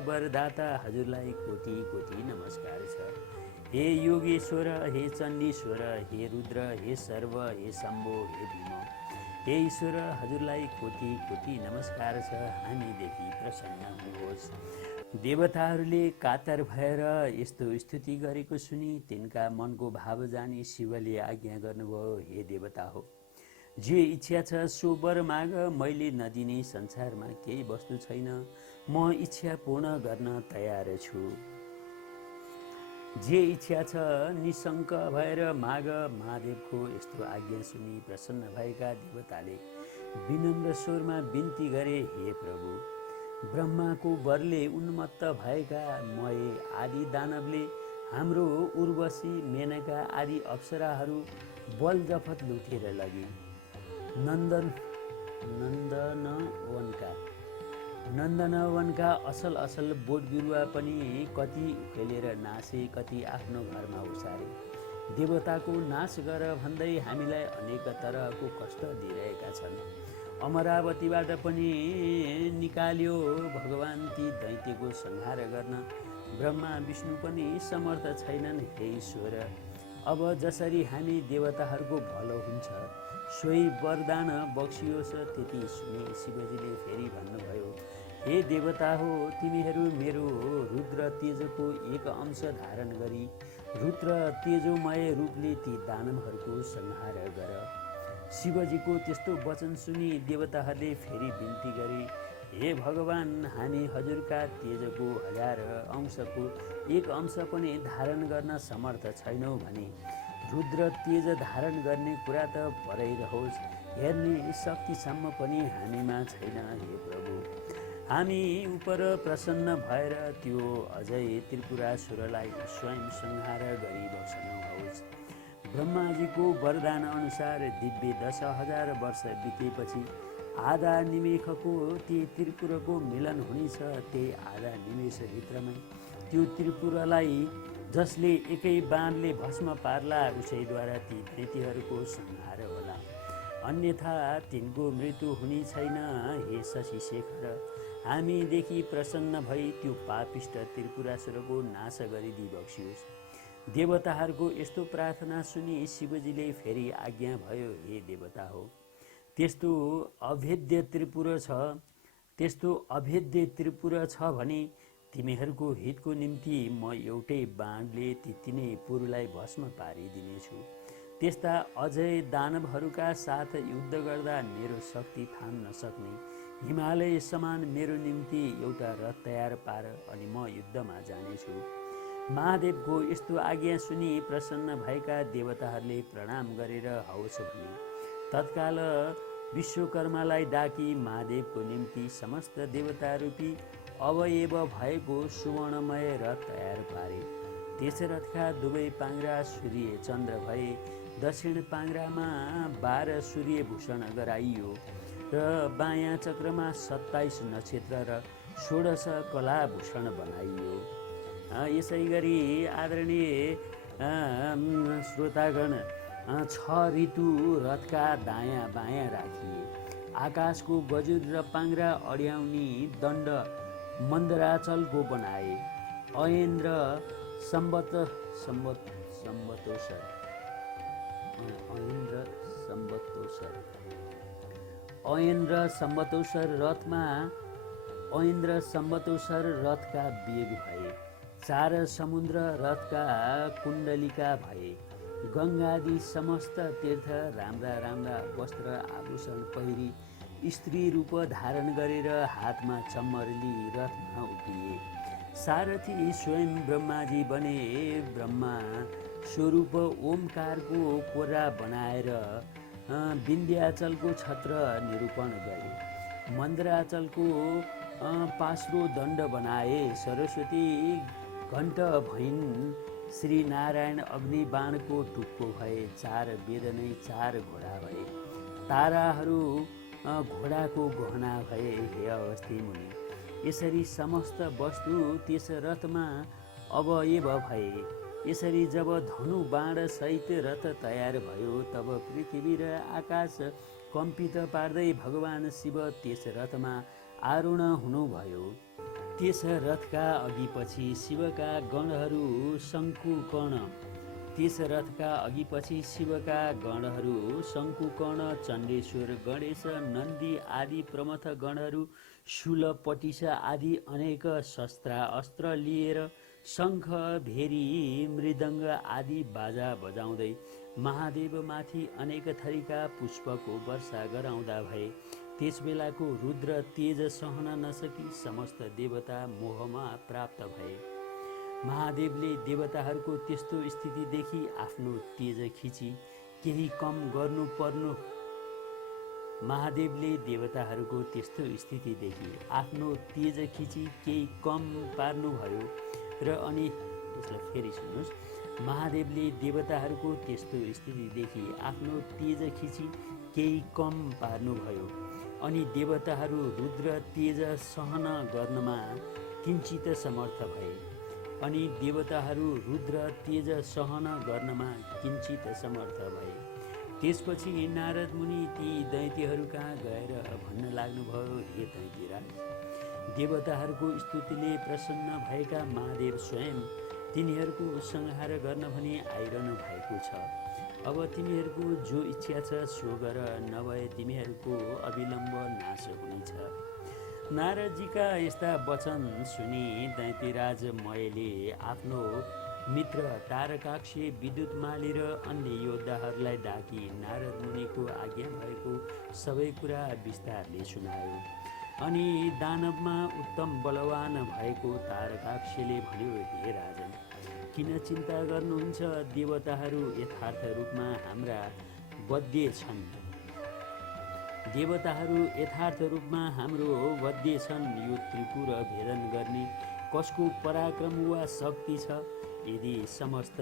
वरदाता, हजुरलाई कोटि कोटि नमस्कार छ। हे योगेश्वर, हे चण्डीश्वर, हे रुद्र, हे सर्व, हे शम्भो, हे भीम, हे ईश्वर, हजुरलाई कोटि कोटि नमस्कार छ। हामीदेखि प्रसन्न हुनुहोस्। देवताहरूले कातर भएर यस्तो स्तुति गरेको सुनि तिनका मनको भाव जानी शिवले आज्ञा गर्नुभयो, हे देवता हो, जे इच्छा छ सो वर माग, मैले नदिने संसारमा केही वस्तु छैन, म इच्छा पूर्ण गर्न तयार छु। जे इच्छा छ निशङ्क भएर माग। महादेवको यस्तो आज्ञा सुनि प्रसन्न भएका देवताले विनम्र स्वरमा बिन्ती गरे, हे प्रभु, ब्रह्माको वरले उन्मत्त भएका मय आदि दानवले हाम्रो उर्वशी, मेनका आदि अप्सराहरू बल जफत लुटेर लगे। नन्दनवनका असल असल बोट बिरुवा पनि कति उखेलेर नासे, कति आफ्नो घरमा उसारे। देवताको नाश गर भन्दै हामीलाई अनेक तरहको कष्ट दिइरहेका छन्। अमरावतीबाट पनि निकाल्यो भगवान ती दैत्यको संहार गर्न। ब्रह्मा विष्णु पनि समर्थ छैनन्, हे ईश्वर, अब जसरी हामी देवताहरूको भलो हुन्छ सोही वरदान बक्सियोस्। त्यति सुने शिवजीले फेरि भन्नुभयो, हे देवता हो, तिमीहरू मेरो रुद्र तेजको एक अंश धारण गरी रुद्र तेजोमय रूपले ती दानवहरूको संहार गर। शिवजीको त्यस्तो वचन सुनि देवताहरूले फेरि बिन्ती गरे, हे भगवान, हामी हजुरका तेजको 1000 अंशको एक अंश पनि धारण गर्न समर्थ छैनौँ भने रुद्र तेज धारण गर्ने कुरा त परै रहोस्, हेर्ने शक्तिसम्म पनि हामीमा छैन। हे प्रभु, हामी उप प्रसन्न भएर त्यो अझै त्रिपुरासुरलाई स्वयं संहार गरी बस्नुहोस्। ब्रह्माजीको वरदान अनुसार दिव्य 10,000 वर्ष बितेपछि आधा निमेषको ती त्रिपुरको मिलन हुनेछ। त्यही आधा निमेषभित्रमै त्यो त्रिपुरलाई जसले एकै बाणले भस्म पार्ला उसैद्वारा ती दैत्यहरूको संहार होला, अन्यथा तिनको मृत्यु हुने छैन। हे शशिशेखर, हामीदेखि प्रसन्न भई त्यो पापिष्ट त्रिपुरासुरको नाश गरिदिई बक्सियोस्। देवताहरूको यस्तो प्रार्थना सुनि शिवजीले फेरि आज्ञा भयो, हे देवता हो, त्यस्तो अभेद्य त्रिपुर छ भने तिमीहरूको हितको निम्ति म एउटै बाणले ती तिनै पुरलाई भस्म पारिदिनेछु। त्यस्ता अझै दानवहरूका साथ युद्ध गर्दा मेरो शक्ति थाम्न सक्ने हिमालय समान मेरो निम्ति एउटा रथ तयार पार, अनि म युद्धमा जानेछु। महादेवको यस्तो आज्ञा सुनि प्रसन्न भएका देवताहरूले प्रणाम गरेर हवस् भने तत्काल विश्वकर्मालाई डाकी महादेवको निम्ति समस्त देवतारूपी अवयव भएको सुवर्णमय रथ तयार पारे। त्यस रथका दुवै पाङ्ग्रा सूर्य चन्द्र भए। दक्षिण पाङ्ग्रामा 12 सूर्यभूषण गराइयो र बायाँ चक्रमा 27 नक्षत्र र 16 कलाभूषण बनाइयो। यसै गरी आदरणीय श्रोतागण, 6 ऋतु रथका दायाँ बायाँ राखिए। आकाशको गजुर र पाङ्ग्रा अड्याउने दण्ड मन्दराचलको बनाए। ऐन्द्र सम्बतोसर रथका वेग भए। 4 समुद्र रथका कुण्डलिका भए। गङ्गादि समस्त तीर्थ राम्रा राम्रा वस्त्र आभूषण पहिरी स्त्री रूप धारण गरेर हातमा चम्मरली रथमा उभिए। सारथी स्वयं ब्रह्माजी बने। ब्रह्मा स्वरूप ओमकारको कोरा बनाएर विन्ध्याचलको छत्र निरूपण गरे। मन्दराचलको पास्रो दण्ड बनाए। सरस्वती घण्ट भइन्। श्री नारायण अग्निबाणको टुप्पो भए। 4 वेद नै 4 घोडा भए। ताराहरू घोडाको गहना भए। हे अगस्त्य मुनि, यसरी समस्त वस्तु त्यस रथमा अवयव भए। यसरी जब धनु बाण सहित रथ तयार भयो तब पृथ्वी र आकाश कम्पित पार्दै भगवान शिव त्यस रथमा आरूढ हुनुभयो। त्यस रथका अघिपछि शिवका गणहरू शङ्कुकर्ण, चण्डेश्वर, गणेश, नन्दी आदि प्रमथ गणहरू शूल, पटिसा आदि अनेक शस्त्र अस्त्र लिएर शङ्ख, भेरी, मृदङ्ग आदि बाजा बजाउँदै महादेवमाथि अनेक थरीका पुष्पको वर्षा गराउँदा भए। त्यस बेलाको रुद्र तेज सहन नसकी समस्त देवता मोहमा प्राप्त भए। महादेवले देवताहरूको त्यस्तो स्थिति देखि आफ्नो तेज खिची केही कम गर्नु पर्नु महादेवले देवताहरूको त्यस्तो स्थितिदेखि आफ्नो तेज खिची केही कम पार्नुभयो र अनि यसलाई फेरि सुन्नुहोस्। महादेवले देवताहरूको त्यस्तो स्थितिदेखि आफ्नो तेज खिची केही कम पार्नुभयो। अनि देवताहरू रुद्र तेज सहन गर्नमा किञ्चित समर्थ भए। त्यसपछि नारद मुनि ती दैत्यहरू कहाँ गएर भन्न लाग्नुभयो, हे दैत्यराज, देवताहरूको स्तुतिले प्रसन्न भएका महादेव स्वयं तिनीहरूको संहार गर्न भनी आइरहनु भएको छ। अब तिमीहरूको जो इच्छा छ सो गर, नभए तिमीहरूको अविलम्ब नाश हुनेछ। नारदजीका यस्ता वचन सुनि दैत्यराज मयले आफ्नो मित्र तारकाक्षी विद्युतमाली र अन्य योद्धाहरूलाई डाकी नारद मुनिको आज्ञा भएको सबै कुरा विस्तारले सुनायो। अनि दानवमा उत्तम बलवान भएको तारकाक्षीले भन्यो, हे राजन, किन चिन्ता गर्नुहुन्छ? देवताहरू यथार्थ रूपमा हाम्रा वध्य छन्। देवताहरू यथार्थ रूपमा हाम्रो वध्य छन्। यो त्रिपुर भेदन गर्ने कसको पराक्रम वा शक्ति छ? यदि समस्त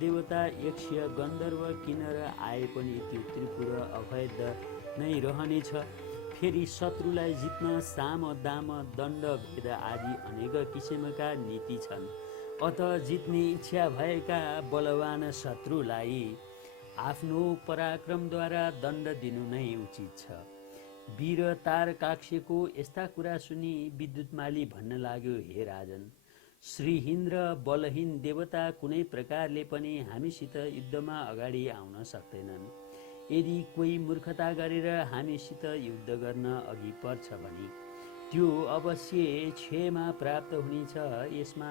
देवता यक्ष गन्धर्व किनेर आए पनि त्यो त्रिपुर अभेद नै रहनेछ। फेरि शत्रुलाई जित्न साम दाम दण्ड भेद आदि अनेक किसिमका नीति छन्। अत जित्ने इच्छा भएका बलवान शत्रुलाई आफ्नो पराक्रमद्वारा दण्ड दिनु नै उचित छ। वीर तारकाक्षीको यस्ता कुरा सुनि विद्युतमाली भन्न लाग्यो, हे राजन, श्रीहीन र बलहीन देवता कुनै प्रकारले पनि हामीसित युद्धमा अगाडि आउन सक्दैनन्। यदि कोही मूर्खता गरेर हामीसित युद्ध गर्न अघि पर्छ भने त्यो अवश्य क्षयमा प्राप्त हुनेछ। यसमा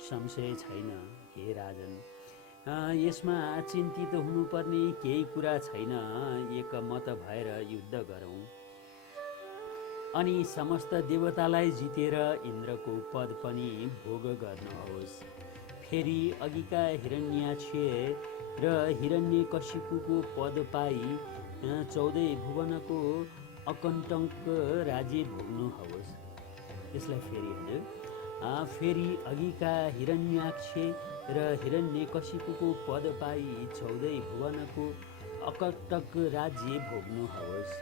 संशय छैन। हे राजन, यसमा चिन्तित हुनुपर्ने केही कुरा छैन। एकमत भएर युद्ध गरौँ अनि समस्त देवतालाई जितेर इन्द्रको पद पनि भोग गर्नुहोस्। फेरि अघिका हिरण्याक्ष र हिरण्यकशिपुको पद पाई 14 भुवनको अकण्टक राज्य भोग्नुहोस्। यसलाई फेरि अघिका हिरण्याक्ष र हिरण्यकशिपुको पद पाई 14 भुवनको अकण्टक राज्य भोग्नुहोस्।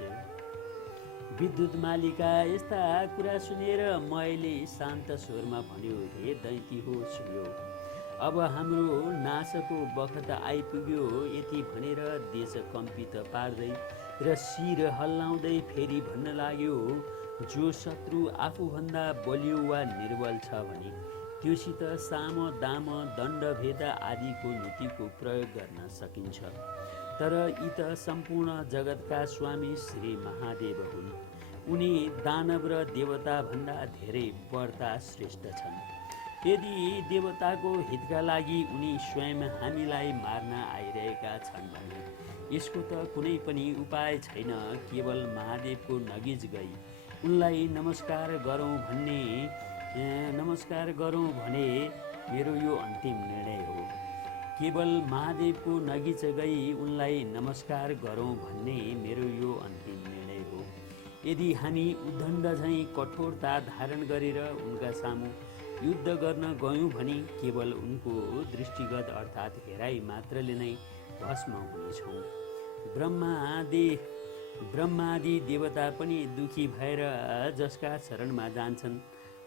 विद्युतमालीका यस्ता कुरा सुनेर मयले शान्त स्वरमा भन्यो, हे दैत्य हो, सुन्यो। अब हाम्रो नाशको बखत आइपुग्यो। यति भनेर देश कम्पित पार्दै र शिर हल्लाउँदै फेरि भन्न लाग्यो, जो शत्रु आफूभन्दा बलियो वा निर्बल छ भने त्योसित साम दाम दण्ड भेद आदिको नीतिको प्रयोग गर्न सकिन्छ। तर यी त सम्पूर्ण जगतका स्वामी श्री महादेव हुन्। उनी दानव र देवता भन्दा धेरै बढ्ता श्रेष्ठ छन्। यदि देवताको हितका लागि उनी स्वयं हामीलाई मार्न आइरहेका छन् भने यसको त कुनै पनि उपाय छैन। केवल महादेवको नजिक गई उनलाई नमस्कार गरौँ भने मेरो यो अन्तिम निर्णय हो। केवल महादेवको नजिक गई उनलाई नमस्कार गरौँ भन्ने मेरो यो अन्तिम निर्णय हो। यदि हामी उद्दण्ड झैँ कठोरता धारण गरेर उनका सामु युद्ध गर्न गयौँ भने केवल उनको दृष्टिगत अर्थात् हेराइ मात्रले नै भस्म हुनेछौँ। ब्रह्मादि देवता पनि दुखी भएर जसका शरणमा जान्छन्,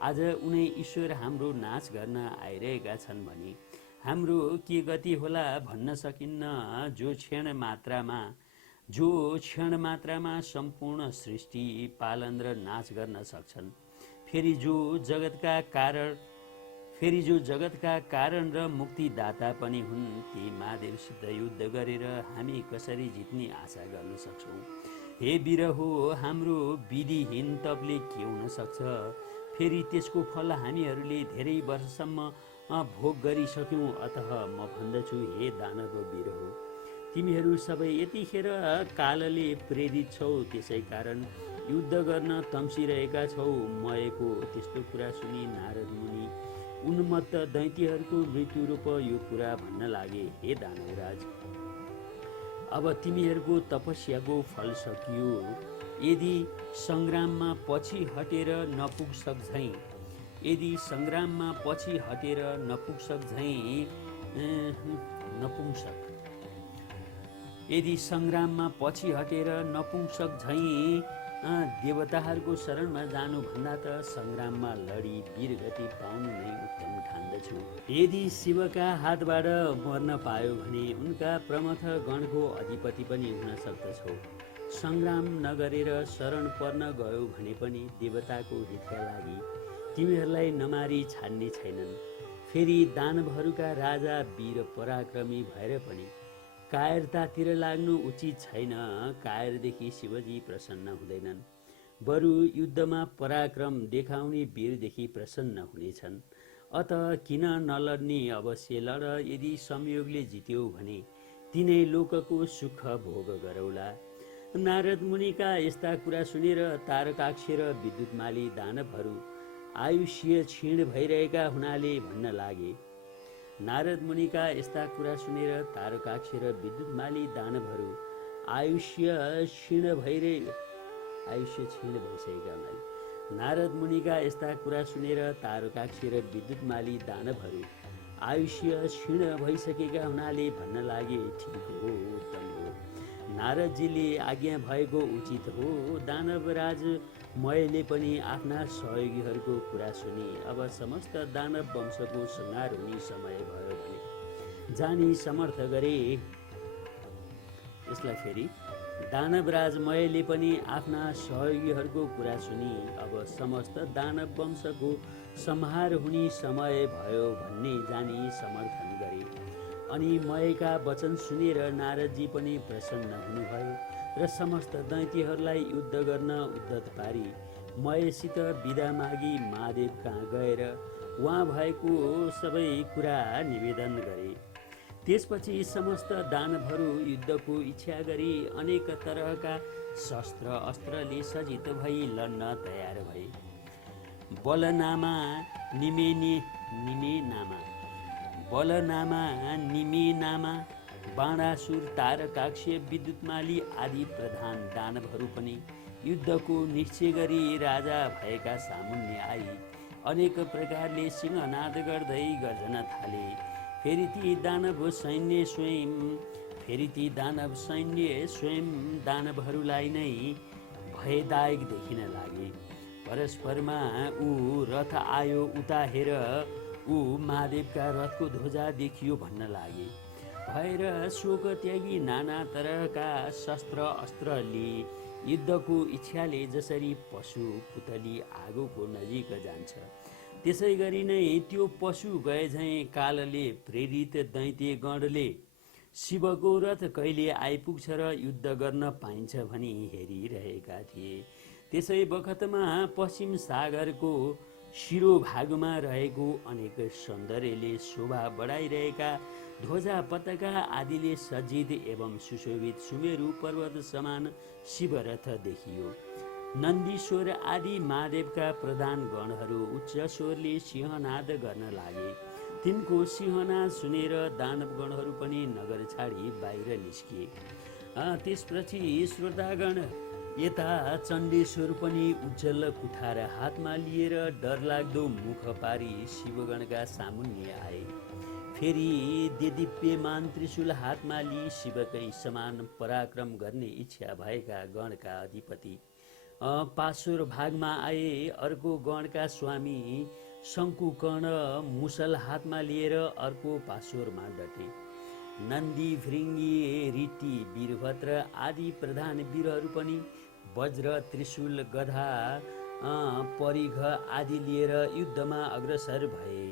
आज उनै ईश्वर हाम्रो नाश गर्न आइरहेका छन् भने हाम्रो के गति होला भन्न सकिन्न। जो क्षण मात्रामा सम्पूर्ण सृष्टि पालन र नाश गर्न सक्छन्। फेरि जो जगतका कारण र मुक्तिदाता पनि हुन्, ती महादेवसित युद्ध गरेर हामी कसरी जित्ने आशा गर्न सक्छौँ? हे वीर हो, हाम्रो विधिहीन तपले के हुन सक्छ? फेरि त्यसको फल हामीहरूले धेरै वर्षसम्म भोग गरिसक्यौँ। अतः म भन्दछु, हे दानव वीर हो, तिमीहरू सबै यतिखेर कालले प्रेरित छौ, त्यसै कारण युद्ध गर्न तम्सिरहेका छौ। मयको त्यस्तो कुरा सुनि नारद मुनि उन्मत्त दैत्यहरूको मृत्यु रूप यो कुरा भन्न लागे, हे दानवराज, अब तिमीहरूको तपस्याको फल सकियो। यदि सङ्ग्राममा पछि हटेर नपुंसक झैँ देवताहरूको शरणमा जानुभन्दा त सङ्ग्राममा लडी वीरगति पाउनु नै उत्तम ठान्दछु। यदि शिवका हातबाट मर्न पायो भने उनका प्रमथ गणको अधिपति पनि हुन सक्दछौ। सङ्ग्राम नगरेर शरण पर्न गयो भने पनि देवताको हितका लागि तिमीहरूलाई नमारी छाड्ने छैनन्। फेरि दानवहरूका राजा वीर पराक्रमी भएर पनि कायरतातिर लाग्नु उचित छैन। कायरदेखि शिवजी प्रसन्न हुँदैनन्, बरु युद्धमा पराक्रम देखाउने वीरदेखि प्रसन्न हुनेछन्। अत किन नलड्ने, अवश्य लड। यदि संयोगले जित्यो भने तिनै लोकको सुख भोग गरौला। नारद मुनिका यस्ता कुरा सुनेर तारकाक्ष र विद्युतमाली दानवहरू आयुष्य क्षीण भइरहेका हुनाले भन्न लागे। नारद मुनिका यस्ता कुरा सुनेर तारकाक्ष र विद्युतमाली दानवहरू आयुष्य क्षीण भइसकेका हुनाले नारद मुनिका यस्ता कुरा सुनेर तारकाक्ष र विद्युतमाली दानवहरू आयुष्य क्षीण भइसकेका हुनाले भन्न लागे, ठिक हो, उत्तम हो, नारदजीले आज्ञा भएको उचित हो। दानवराज मयले पनि आफ्ना सहयोगीहरूको कुरा सुने। अब समस्त दानव वंशको संहार हुने समय भयो भने जानी समर्थ गरे। यसलाई फेरि, दानवराज मयले पनि आफ्ना सहयोगीहरूको कुरा सुनि। अब समस्त दानव वंशको संहार हुने समय भयो भन्ने जानी समर्थन गरे। अनि मयका वचन सुनेर नारदजी पनि प्रसन्न हुनुभयो र समस्त दैत्यहरूलाई युद्ध गर्न उद्यत पारी मयसित बिदा मागी महादेव कहाँ गएर उहाँ भएको सबै कुरा निवेदन गरे। त्यसपछि समस्त दानवहरू युद्धको इच्छा गरी अनेक तरहका शस्त्र अस्त्रले सज्जित भई लड्न तयार भए। बलनामा निमेनामा बाणासुर, तारकाक्ष, विद्युतमाली आदि प्रधान दानवहरू पनि युद्धको निश्चय गरी राजा भएका सामुन्ने आई अनेक प्रकारले सिंहनाद गर्दै गर्जन थाले। फेरि ती दानव सैन्य स्वयं दानवहरूलाई नै भयदायक देखिन लागे। परस्परमा ऊ रथ आयो, उता हेर ऊ महादेवका रथको ध्वजा देखियो भन्न लागे। भएर शोक त्यागी नाना तरहका शस्त्र अस्त्रले युद्धको इच्छाले जसरी पशु पुतली आगोको नजिक जान्छ, त्यसै गरी नै त्यो पशु गए झैँ कालले प्रेरित दैत्य गणले शिवको रथ कहिले आइपुग्छ र युद्ध गर्न पाइन्छ भनी हेरिरहेका थिए। त्यसै बखतमा पश्चिम सागरको शिरोभागमा रहेको अनेक सौन्दर्यले शोभा बढाइरहेका ध्वजा पताका आदिले सज्जित एवं सुशोभित सुमेरु पर्वत समान शिवरथ देखियो। नन्दीश्वर आदि महादेवका प्रधान गणहरू उच्च स्वरले सिंहनाद गर्न लागे। तिनको सिंहनाद सुनेर दानव गणहरू पनि नगर छाडी बाहिर निस्किए। त्यसपछि श्रोतागण यता चण्डेश्वर पनि उज्जवल कुठार हातमा लिएर डरलाग्दो मुख पारी शिवगणका सामुन्ने आए। फेरि देदीप्यमान त्रिशूल हातमा लिई शिवकै समान पराक्रम गर्ने इच्छा भएका गणका अधिपति पार्श्व भागमा आए। अर्को गणका स्वामी शङ्कुकर्ण मुसल हातमा लिएर अर्को पार्श्वमा डटे। नन्दी, भृङ्गी, ऋति, वीरभद्र आदि प्रधान वीरहरू पनि वज्र, त्रिशूल, गधा, परिघ आदि लिएर युद्धमा अग्रसर भए।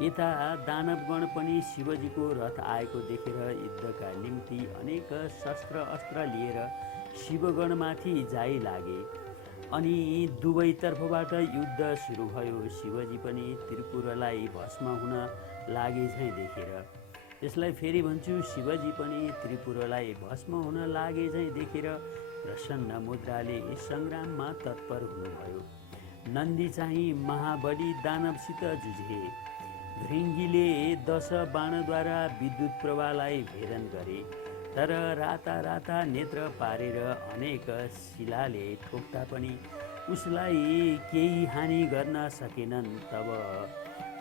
यता दानवगण पनि शिवजीको रथ आएको देखेर युद्धका निम्ति अनेक शस्त्र अस्त्र लिएर शिवगणमाथि जाइ लागे। अनि दुवै तर्फबाट युद्ध सुरु भयो। शिवजी पनि त्रिपुरलाई भस्म हुन लागे झैँ देखेर, यसलाई फेरि भन्छु, शिवजी पनि त्रिपुरलाई भस्म हुन लागे झैँ देखेर प्रसन्न मुद्राले सङ्ग्राममा तत्पर हुनुभयो। नन्दी चाहिँ महाबली दानवसित जुझे। भृङ्गीले 10 बाणद्वारा विद्युत प्रवाहलाई भेदन गरे, तर राता नेत्र पारेर अनेक शिलाले ठोक्दा पनि उसलाई केही हानि गर्न सकेनन्।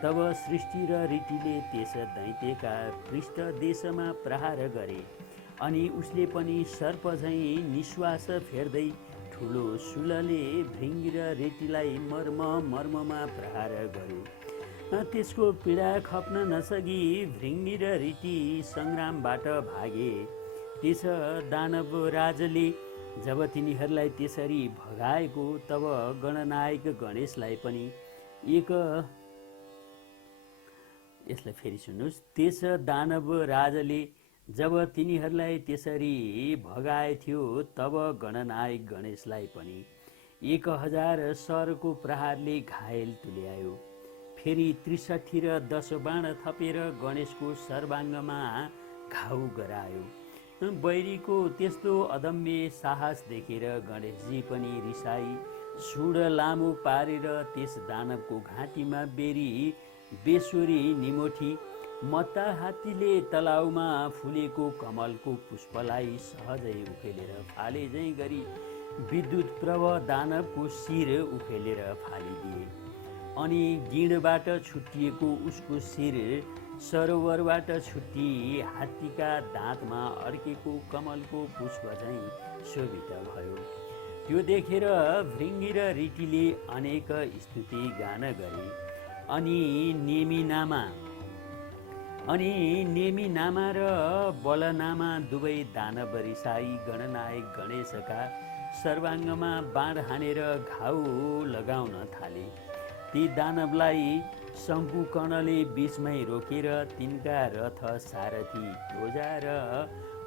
तब सृष्टि र ऋतिले त्यस दैत्यका पृष्ठ देशमा प्रहार गरे। अनि उसले पनि सर्प झैँ निश्वास फेर्दै ठुलो शूलले भृङ्गी र ऋतिलाई मर्ममा प्रहार गर्यो। त्यसको पीडा खप्न नसकी भृङ्गी र ऋति सङ्ग्रामबाट भागे। त्यस दानवराजले जब तिनीहरूलाई त्यसरी भगाएको तब गणनायक गणेशलाई पनि यसलाई फेरि सुन्नुहोस्। त्यस दानवराजले जब तिनीहरूलाई त्यसरी भगाएथ्यो तब गणनायक गणेशलाई पनि 1000 सरको प्रहारले घायल तुल्यायो। फेरि 63 र 10 बाण थपेर गणेशको सर्वाङ्गमा घाउ गरायो। बैरीको त्यस्तो अदम्य साहस देखेर गणेशजी पनि रिसाई सुड लामो पारेर त्यस दानवको घाँटीमा बेरी बेसोरी निमोठी। मत्ता हात्तीले तलाउमा फुलेको कमलको पुष्पलाई सहजै उखेलेर फाले झैँ गरी विद्युत प्रभ दानवको शिर उखेलेर फालिदिए। अनि गिँडबाट छुट्टिएको उसको शिर सरोवरबाट छुट्टी हात्तीका दाँतमा अड्केको कमलको पुष्प झैँ शोभित भयो। त्यो देखेर भृङ्गी र रिटीले अनेक स्तुति गान गरे। अनि नेमिनामा र बलनामा दुवै दानव रिसाई गणनायक गणेशका सर्वाङ्गमा बाण हानेर घाउ लगाउन थाले। ती दानवलाई शङ्कुकर्णले बीचमै रोकेर तिनका रथ सारथी ध्वजा र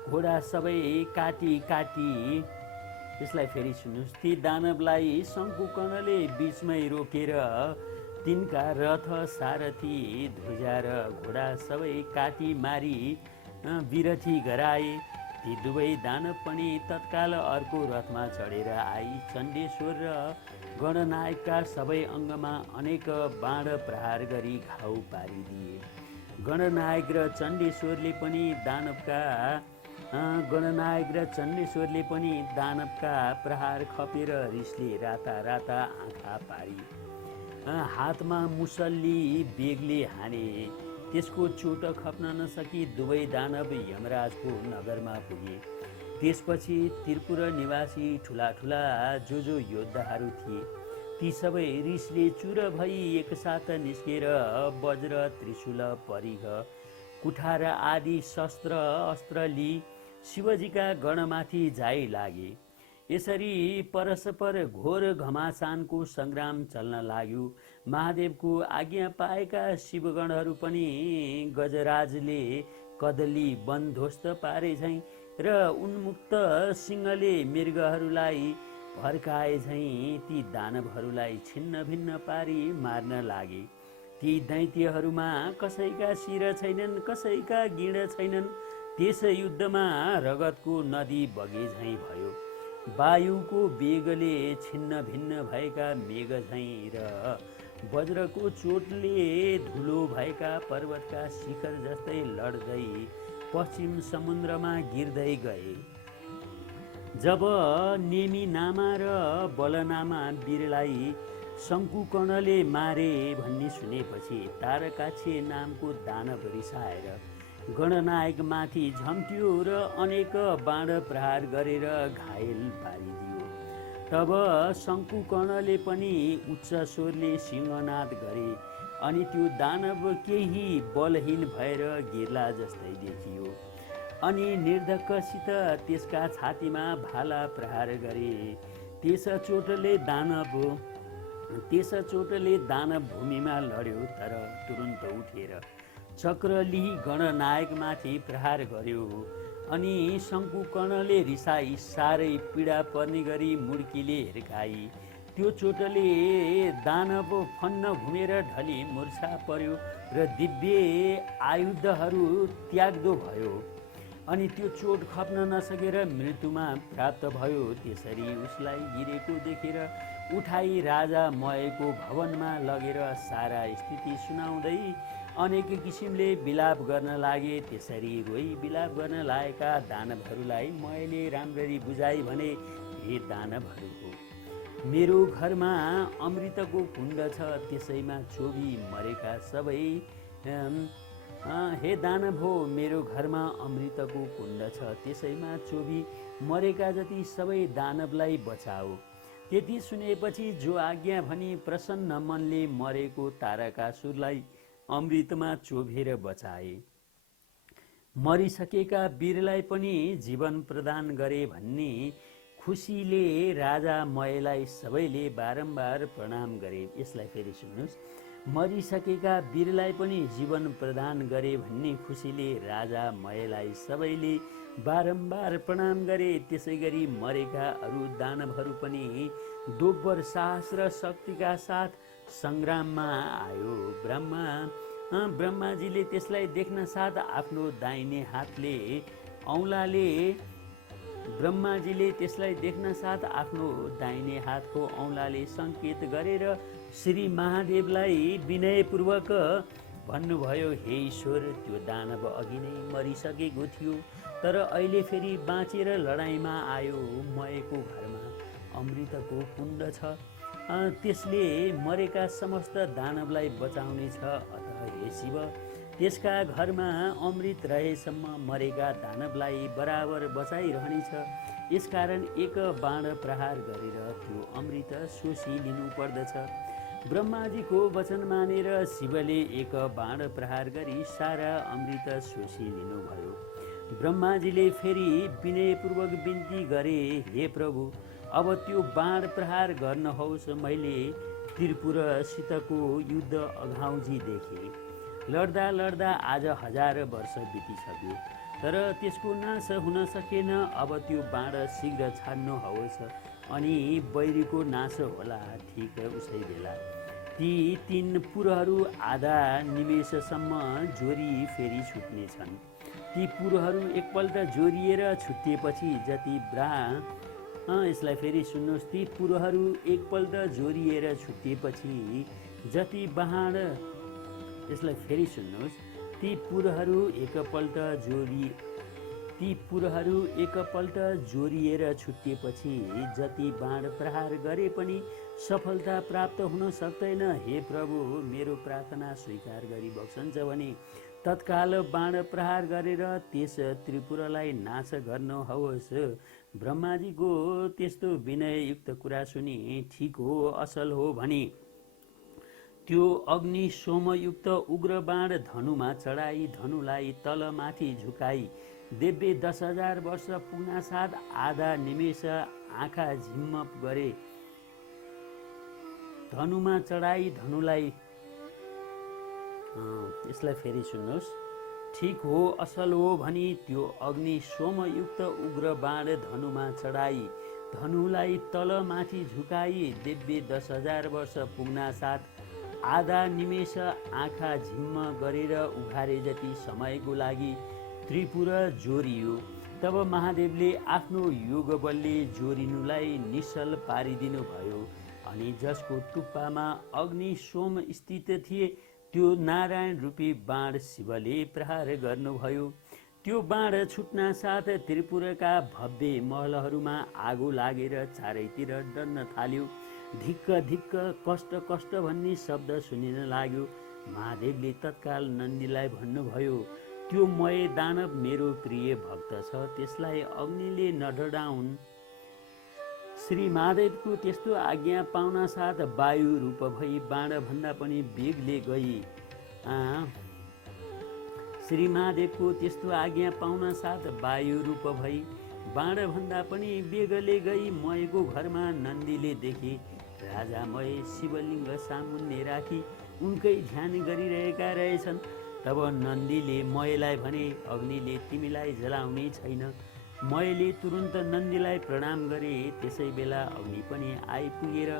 घोडा सबै काटी यसलाई फेरि सुन्नुहोस्। ती दानवलाई शङ्कुकर्णले बीचमै रोकेर तिनका रथ सारथी ध्वजा र घोडा सबै काटी मारी विरथी गराए। ती दुवै दानव पनि तत्काल अर्को रथमा चढेर आई चण्डेश्वर र गणनायकका सबै अङ्गमा अनेक बाण प्रहार गरी घाउ पारिदिए। गणनायक र चण्डेश्वरले पनि दानवका प्रहार खपेर रिसले राता राता आँखा पारी हातमा मुसल्ली बेगले हाने। त्यसको चोट खप्न नसकी दुवै दानव यमराजको नगरमा पुगे। त्यसपछि त्रिपुर निवासी ठुला ठुला जो योद्धाहरू थिए ती सबै रिसले चुर भई एकसाथ निस्केर वज्र त्रिशूल परिघ कुठार आदि शस्त्र अस्त्र लिई शिवजीका गणमाथि जाइ लागे। यसरी परस्पर घोर घमासानको सङ्ग्राम चल्न लाग्यो। महादेवको आज्ञा पाएका शिवगणहरू पनि गजराजले कदली वन ध्वस्त पारे झैँ र उन्मुक्त सिंहले मृगहरूलाई भर्काए झैँ ती दानवहरूलाई छिन्न भिन्न पारी मार्न लागे। ती दैत्यहरूमा कसैका शिर छैनन्, कसैका गिँड छैनन्। त्यस युद्धमा रगतको नदी बगे झैँ भयो। वायुको वेगले छिन्न भिन्न भएका मेघ झैँ र वज्रको चोटले धुलो भएका पर्वतका शिखर जस्तै लड्दै पश्चिम समुद्रमा गिर्दै गए। जब नेमिनामा र बलनामा वीरलाई शङ्कुकर्णले मारे भन्ने सुनेपछि तारकाक्षी नामको दानव रिसाएर गणनायक माथि झम्ट्यो र अनेक बाण प्रहार गरेर घायल पारिदियो। तब शङ्कुकर्णले पनि उच्च स्वरले सिंहनाद गरे अनि त्यो दानव केही बलहीन भएर गिर्ला जस्तै देखियो। अनि निर्धक्कसित त्यसका छातीमा भाला प्रहार गरे। त्यस चोटले दानव भूमिमा लड्यो, तर तुरुन्त उठेर चक्र लिई गणनायकमाथि प्रहार गर्यो। अनि शङ्कुकर्णले रिसाई साह्रै पीडा पर्ने गरी मुड्कीले हिर्काई। त्यो चोटले दानव फन्न घुमेर ढली मुर्छा पर्यो र दिव्य आयुधहरू त्याग्दो भयो। अनि त्यो चोट खप्न नसकेर मृत्युमा प्राप्त भयो। त्यसरी उसलाई गिरेको देखेर उठाई राजा मयको भवनमा लगेर सारा स्थिति सुनाउँदै अनेक किसिमले विलाप गर्न लागे। त्यसरी रोई विलाप गर्न लागेका दानवहरूलाई मयले राम्ररी बुझाई भने, हे दानवहरूको, मेरो घरमा अमृतको कुण्ड छ, त्यसैमा चोबी मरेका सबै हे दानव हो, मेरो घरमा अमृतको कुण्ड छ, त्यसैमा चोबी मरेका जति सबै दानवलाई बचाओ। त्यति सुनेपछि जो आज्ञा भनी प्रसन्न मनले मरेको तारकासुरलाई अमृतमा चोभेर बचाए। मरिसकेका वीरलाई पनि जीवन प्रदान गरे भन्ने खुसीले राजा मयलाई सबैले बारम्बार प्रणाम गरे। यसलाई फेरि सुन्नुहोस्। मरिसकेका वीरलाई पनि जीवन प्रदान गरे भन्ने खुसीले राजा मयलाई सबैले बारम्बार प्रणाम गरे। त्यसै गरी मरेका अरू दानवहरू पनि दोब्बर साहस र शक्तिका साथ सङ्ग्राममा आयो। ब्रह्माजीले त्यसलाई देख्न साथ आफ्नो दाहिने हातले औँलाले ब्रह्माजीले त्यसलाई देख्न साथ आफ्नो दाहिने हातको औँलाले सङ्केत गरेर श्री महादेवलाई विनयपूर्वक भन्नुभयो, हे ईश्वर, त्यो दानव अघि नै मरिसकेको थियो, तर अहिले फेरि बाँचेर लडाइँमा आयो। मएको घरमा अमृतको कुण्ड छ, त्यसले मरेका समस्त दानवलाई बचाउनेछ। अतः हे शिव, त्यसका घरमा अमृत रहेसम्म मरेका दानवलाई बराबर बचाइरहनेछ। यसकारण एक बाण प्रहार गरेर त्यो अमृत शोषी लिनु पर्दछ। ब्रह्माजीको वचन मानेर शिवले एक बाण प्रहार गरी सारा अमृत शोषी लिनुभयो। ब्रह्माजीले फेरि विनयपूर्वक बिन्ती गरे, हे प्रभु, अब त्यो बाण प्रहार गर्नुहोस्। मैले त्रिपुरसितको युद्ध अघाउजी देखेँ। लड्दा लड्दा आज 1000 वर्ष बितिसक्यो, तर त्यसको नाश हुन सकेन। अब त्यो बाण शीघ्र छाड्नुहोस् अनि बैरीको नाश होला। ठिक उसै बेला ती 3 पुरहरू आधा निमेषसम्म जोरी फेरि छुट्नेछन्। ती पुरहरू एकपल्ट जोरिएर छुट्टिएपछि जति यसलाई फेरि सुन्नुहोस्। ती पुरहरू एकपल्ट जोरिएर छुट्टिएपछि जति बाण यसलाई फेरि सुन्नुहोस्। ती पुरहरू एकपल्ट जोरिएर छुट्टिएपछि जति बाण प्रहार गरे पनि सफलता प्राप्त हुन सक्दैन। हे प्रभु, मेरो प्रार्थना स्वीकार गरी बक्सन्छ भने तत्काल बाण प्रहार गरेर त्यस त्रिपुरलाई नाश गर्नुहोस्। ब्रह्माजीको त्यस्तो विनययुक्त कुरा सुनि ठिक हो, असल हो भनी त्यो अग्नि सोमयुक्त उग्र बाण धनुमा चढाई धनुलाई तलमाथि झुकाई दिव्य 10,000 वर्ष पुग्न साथ आधा निमेष आँखा झिम्मप गरे। धनुमा चढाई धनुलाई यसलाई फेरि सुन्नुहोस्। ठिक हो, असल हो भनी त्यो अग्नि सोमयुक्त उग्र बाण धनुमा चढाई धनुलाई तलमाथि झुकाई दिव्य 10,000 वर्ष पुग्न साथ आधा निमेष आँखा झिम्म गरेर उघारे जति समयको लागि त्रिपुर जोरियो। तब महादेवले आफ्नो योग बलले जोरिनुलाई निश्चल पारिदिनु भयो अनि जसको टुप्पामा अग्नि सोम स्थित थिए त्यो नारायण रूपी बाण शिवले प्रहार गर्नुभयो। त्यो बाण छुट्न साथ त्रिपुरका भव्य महलहरूमा आगो लागेर चारैतिर डन्न थाल्यो। धिक्क धिक्क, कष्ट कष्ट भन्ने शब्द सुनिन लाग्यो। महादेवले तत्काल नन्दीलाई भन्नुभयो, त्यो मय दानव मेरो प्रिय भक्त छ, त्यसलाई अग्निले नडराउन्। श्री महादेवको त्यस्तो आज्ञा पाउन साथ वायु रूप भई बाण भन्दा पनि वेगले गई श्री महादेवको त्यस्तो आज्ञा पाउन साथ वायु रूप भई बाण भन्दा पनि वेगले गई मयको घरमा नन्दीले देखे। राजा मय शिवलिङ्ग सामुन्ने राखी उनकै ध्यान गरिरहेका रहेछन्। तब नन्दीले मयलाई भने, अग्निले तिमीलाई जलाउने छैन। मयले तुरुन्त नन्दीलाई प्रणाम गरे। त्यसै बेला अग्नि पनि आइपुगेर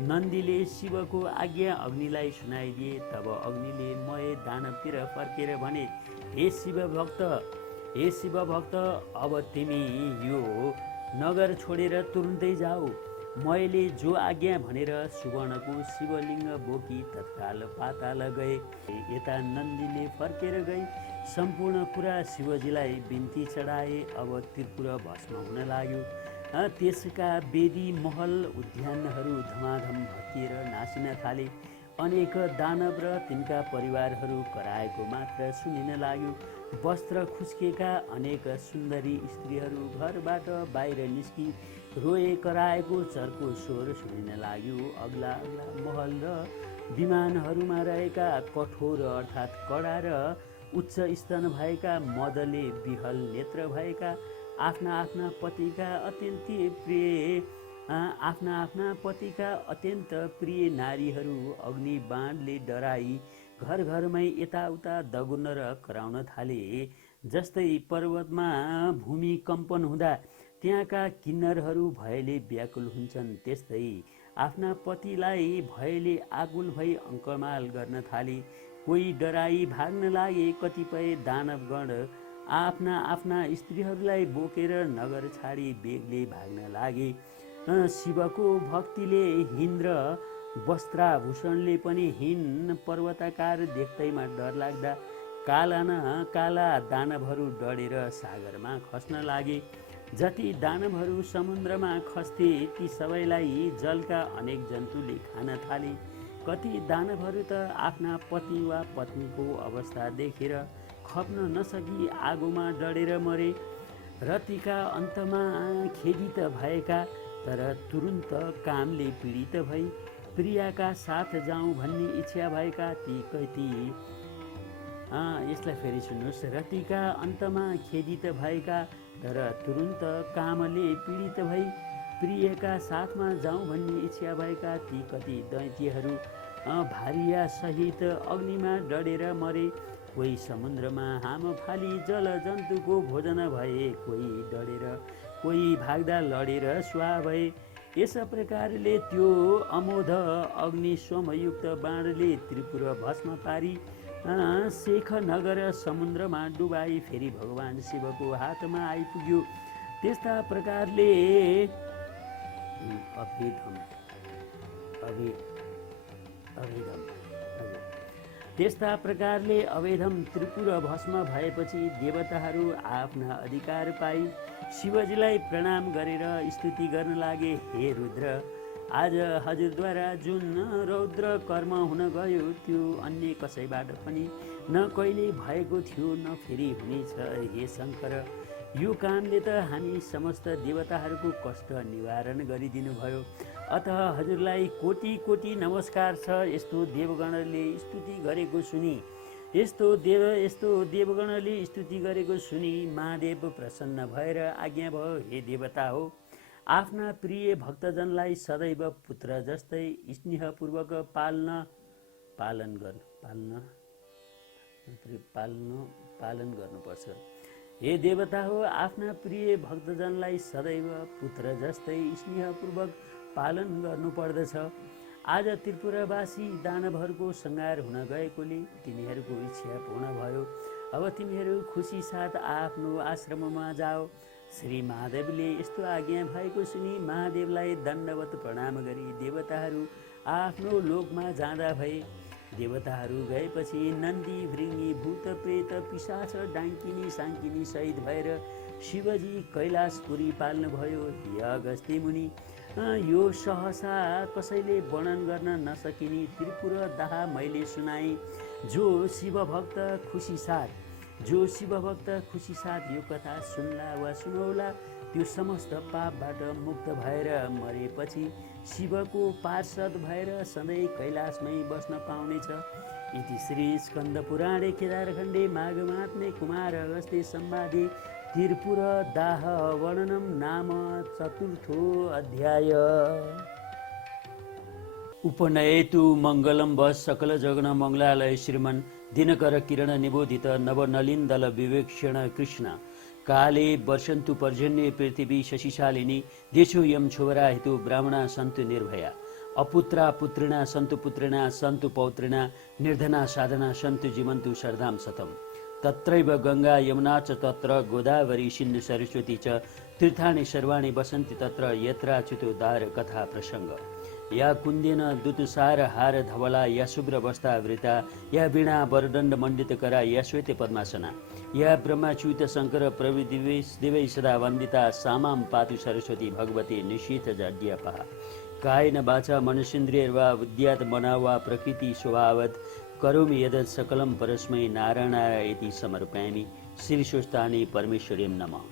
नन्दीले शिवको आज्ञा अग्निलाई सुनाइदिए। तब अग्निले मय दानवतिर फर्केर भने, हे शिव भक्त, अब तिमी यो नगर छोडेर तुरुन्तै जाऊ। मयले जो आज्ञा भनेर सुवर्णको शिवलिङ्ग बोकी तत्काल पाताल गए। यता नन्दीले फर्केर गई सम्पूर्ण कुरा शिवजीलाई बिन्ती चढाए। अब त्रिपुर भस्म हुन लाग्यो। त्यसका वेदी महल उद्यानहरू धमाधम भत्किएर नासिन थाले। अनेक दानव र तिनका परिवारहरू कराएको मात्र सुनिन लाग्यो। वस्त्र खुस्केका अनेक सुन्दरी स्त्रीहरू घरबाट बाहिर निस्की रोए कराएको चर्को स्वर सुनिन लाग्यो। अग्ला अग्ला महल र विमानहरूमा रहेका कठोर अर्थात् कडा र उच्च स्तन भएका मदले विहल नेत्र भएका आफ्ना आफ्ना पतिका अत्यन्तै प्रिय आफ्ना आफ्ना पतिका अत्यन्त प्रिय नारीहरू अग्नि बाणले डराई घर घरमै यताउता दगुर्न र कराउन थाले। जस्तै पर्वतमा भूमिकम्पन हुँदा त्यहाँका किन्नरहरू भयले व्याकुल हुन्छन्, त्यस्तै आफ्ना पतिलाई भयले आकुल भई अङ्कमाल गर्न थाले। कोही डराई भाग्न लागे, कतिपय दानवगण आफ्ना आफ्ना स्त्रीहरूलाई बोकेर नगर छाडी बेगले भाग्न लागे। शिवको भक्तिले हिन्द्र वस्त्राभूषणले पनि हिन पर्वताकार देख्दैमा डर लाग्दा काला दानवहरू डढेर सागरमा खस्न लागे। जति दानवहरू समुद्रमा खस्थे ती सबैलाई जलका अनेक जन्तुले खान थाले। कति दानवहरू त आफ्ना पति वा पत्नीको अवस्था देखेर खप्न नसकी आगोमा डढेर मरे। रतिका अन्तमा खेदित भएका तर तुरुन्त कामले पीडित भई प्रियाका साथ जाउँ भन्ने इच्छा भएका ती कति यसलाई फेरि सुन्नुहोस्। रतिका अन्तमा खेदित भएका तर तुरुन्त कामले पीडित भई प्रियका साथमा जाउँ भन्ने इच्छा भएका ती कति दैत्यहरू भारिया सहित अग्निमा डढेर मरे। कोही समुद्रमा हाम फाली जल जन्तुको भोजन भए, कोही डढेर कोही भाग्दा लडेर स्वाहा भए। यस प्रकारले त्यो अमोध अग्नि सोमयुक्त बाणले त्रिपुर भस्म पारी शेख नगर समुद्रमा डुबाई फेरि भगवान शिवको हातमा आइपुग्यो। त्यस्ता प्रकारले त्यस्ता प्रकारले अवेधम त्रिपुर भस्म भएपछि देवताहरू आफ्ना अधिकार पाई शिवजीलाई प्रणाम गरेर स्तुति गर्न लागे। हे रुद्र, आज हजुरद्वारा जुन रौद्र कर्म हुन गयो त्यो अन्य कसैबाट पनि न कहिले भएको थियो न फेरि हुनेछ। हे शङ्कर, यो कामले त हामी समस्त देवताहरूको कष्ट निवारण गरिदिनु भयो। अतः हजुरलाई कोटि कोटि नमस्कार छ। यस्तो देवगणले स्तुति गरेको स्तुति गरेको सुनि महादेव प्रसन्न भएर आज्ञा भयो, हे देवता हो, आफ्ना प्रिय भक्तजनलाई सदैव पुत्र जस्तै स्नेहपूर्वक पालन गर्नुपर्छ। हे देवता हो, आफ्ना प्रिय भक्तजनलाई सदैव पुत्र जस्तै स्नेहपूर्वक पालन गर्नुपर्दछ। आज त्रिपुरावासी दानवहरूको संहार हुन गएकोले तिनीहरूको इच्छा पूर्ण भयो। अब तिमीहरू खुसी साथ आफ्नो आश्रममा जाओ। श्री महादेवले यस्तो आज्ञा भएको सुनि महादेवलाई दण्डवत प्रणाम गरी देवताहरू आफ्नो लोकमा जाँदा भए। देवताहरू गएपछि नन्दी भृङ्गी भूत प्रेत पिशाच डाङ्किनी साङ्किनी सहित भएर शिवजी कैलाशपुरी पाल्नुभयो। हे अगस्त्य मुनि, यो सहसा कसैले वर्णन गर्न नसकिने त्रिपुर दाह मैले सुनाएँ। जो शिवभक्त खुसी साथ यो कथा सुन्ला वा सुनौला त्यो समस्त पापबाट मुक्त भएर मरेपछि शिवको पार्षद भएर सधैँ कैलाशमै बस्न पाउनेछ। इति श्री स्कन्द पुराणे केदारखण्डे माघमात्मे कुमार अगस्त्य संवादे त्रिपुर दाह वर्णनम नाम चतुर्थो अध्याय। उपनयेतु मङ्गलं वः सकल जगन मङ्गलालय श्रीमन् दिनकर किरण निबोधित नवनलिन्दल विवेक्षण कृष्ण काले वर्षन्तु पर्जन्ये पृथिवी शशिशालिनी देशोऽयं क्षोभरा हेतु ब्राह्मणा सन्तु निर्भया अपुत्रा पुत्रिणा सन्तु पुत्रिणा सन्तु पौत्रिणा निर्धना साधना सन्तु जीवन्तु शरदां शतम्। तत्रैव गंगा यमुना च तत्र गोदावरी सिन्धु सरस्वती च तीर्थानि सर्वाणि वसन्ति तत्र यत्राच्युतोद्धार कथा प्रसंग। या कुन्देन दुतुसार हार धवला या शुभ्र वस्त्रावृता या वीणा वरदण्ड मण्डितकरा या श्वेत पद्मासना या ब्रह्माच्युत शंकर प्रभृति देवै सदा वन्दिता सामां पातु सरस्वती भगवती निशीथ जाड्यापः। कायेन वाचा मनसेन्द्रियैर्वा बुद्ध्यात् मना वा प्रकृति स्वभावत् करोमि यदत् सकलं परस्मै नारायणाय इति समर्पयामि। श्रीशोस्तानि परमेश्वरीं नमः।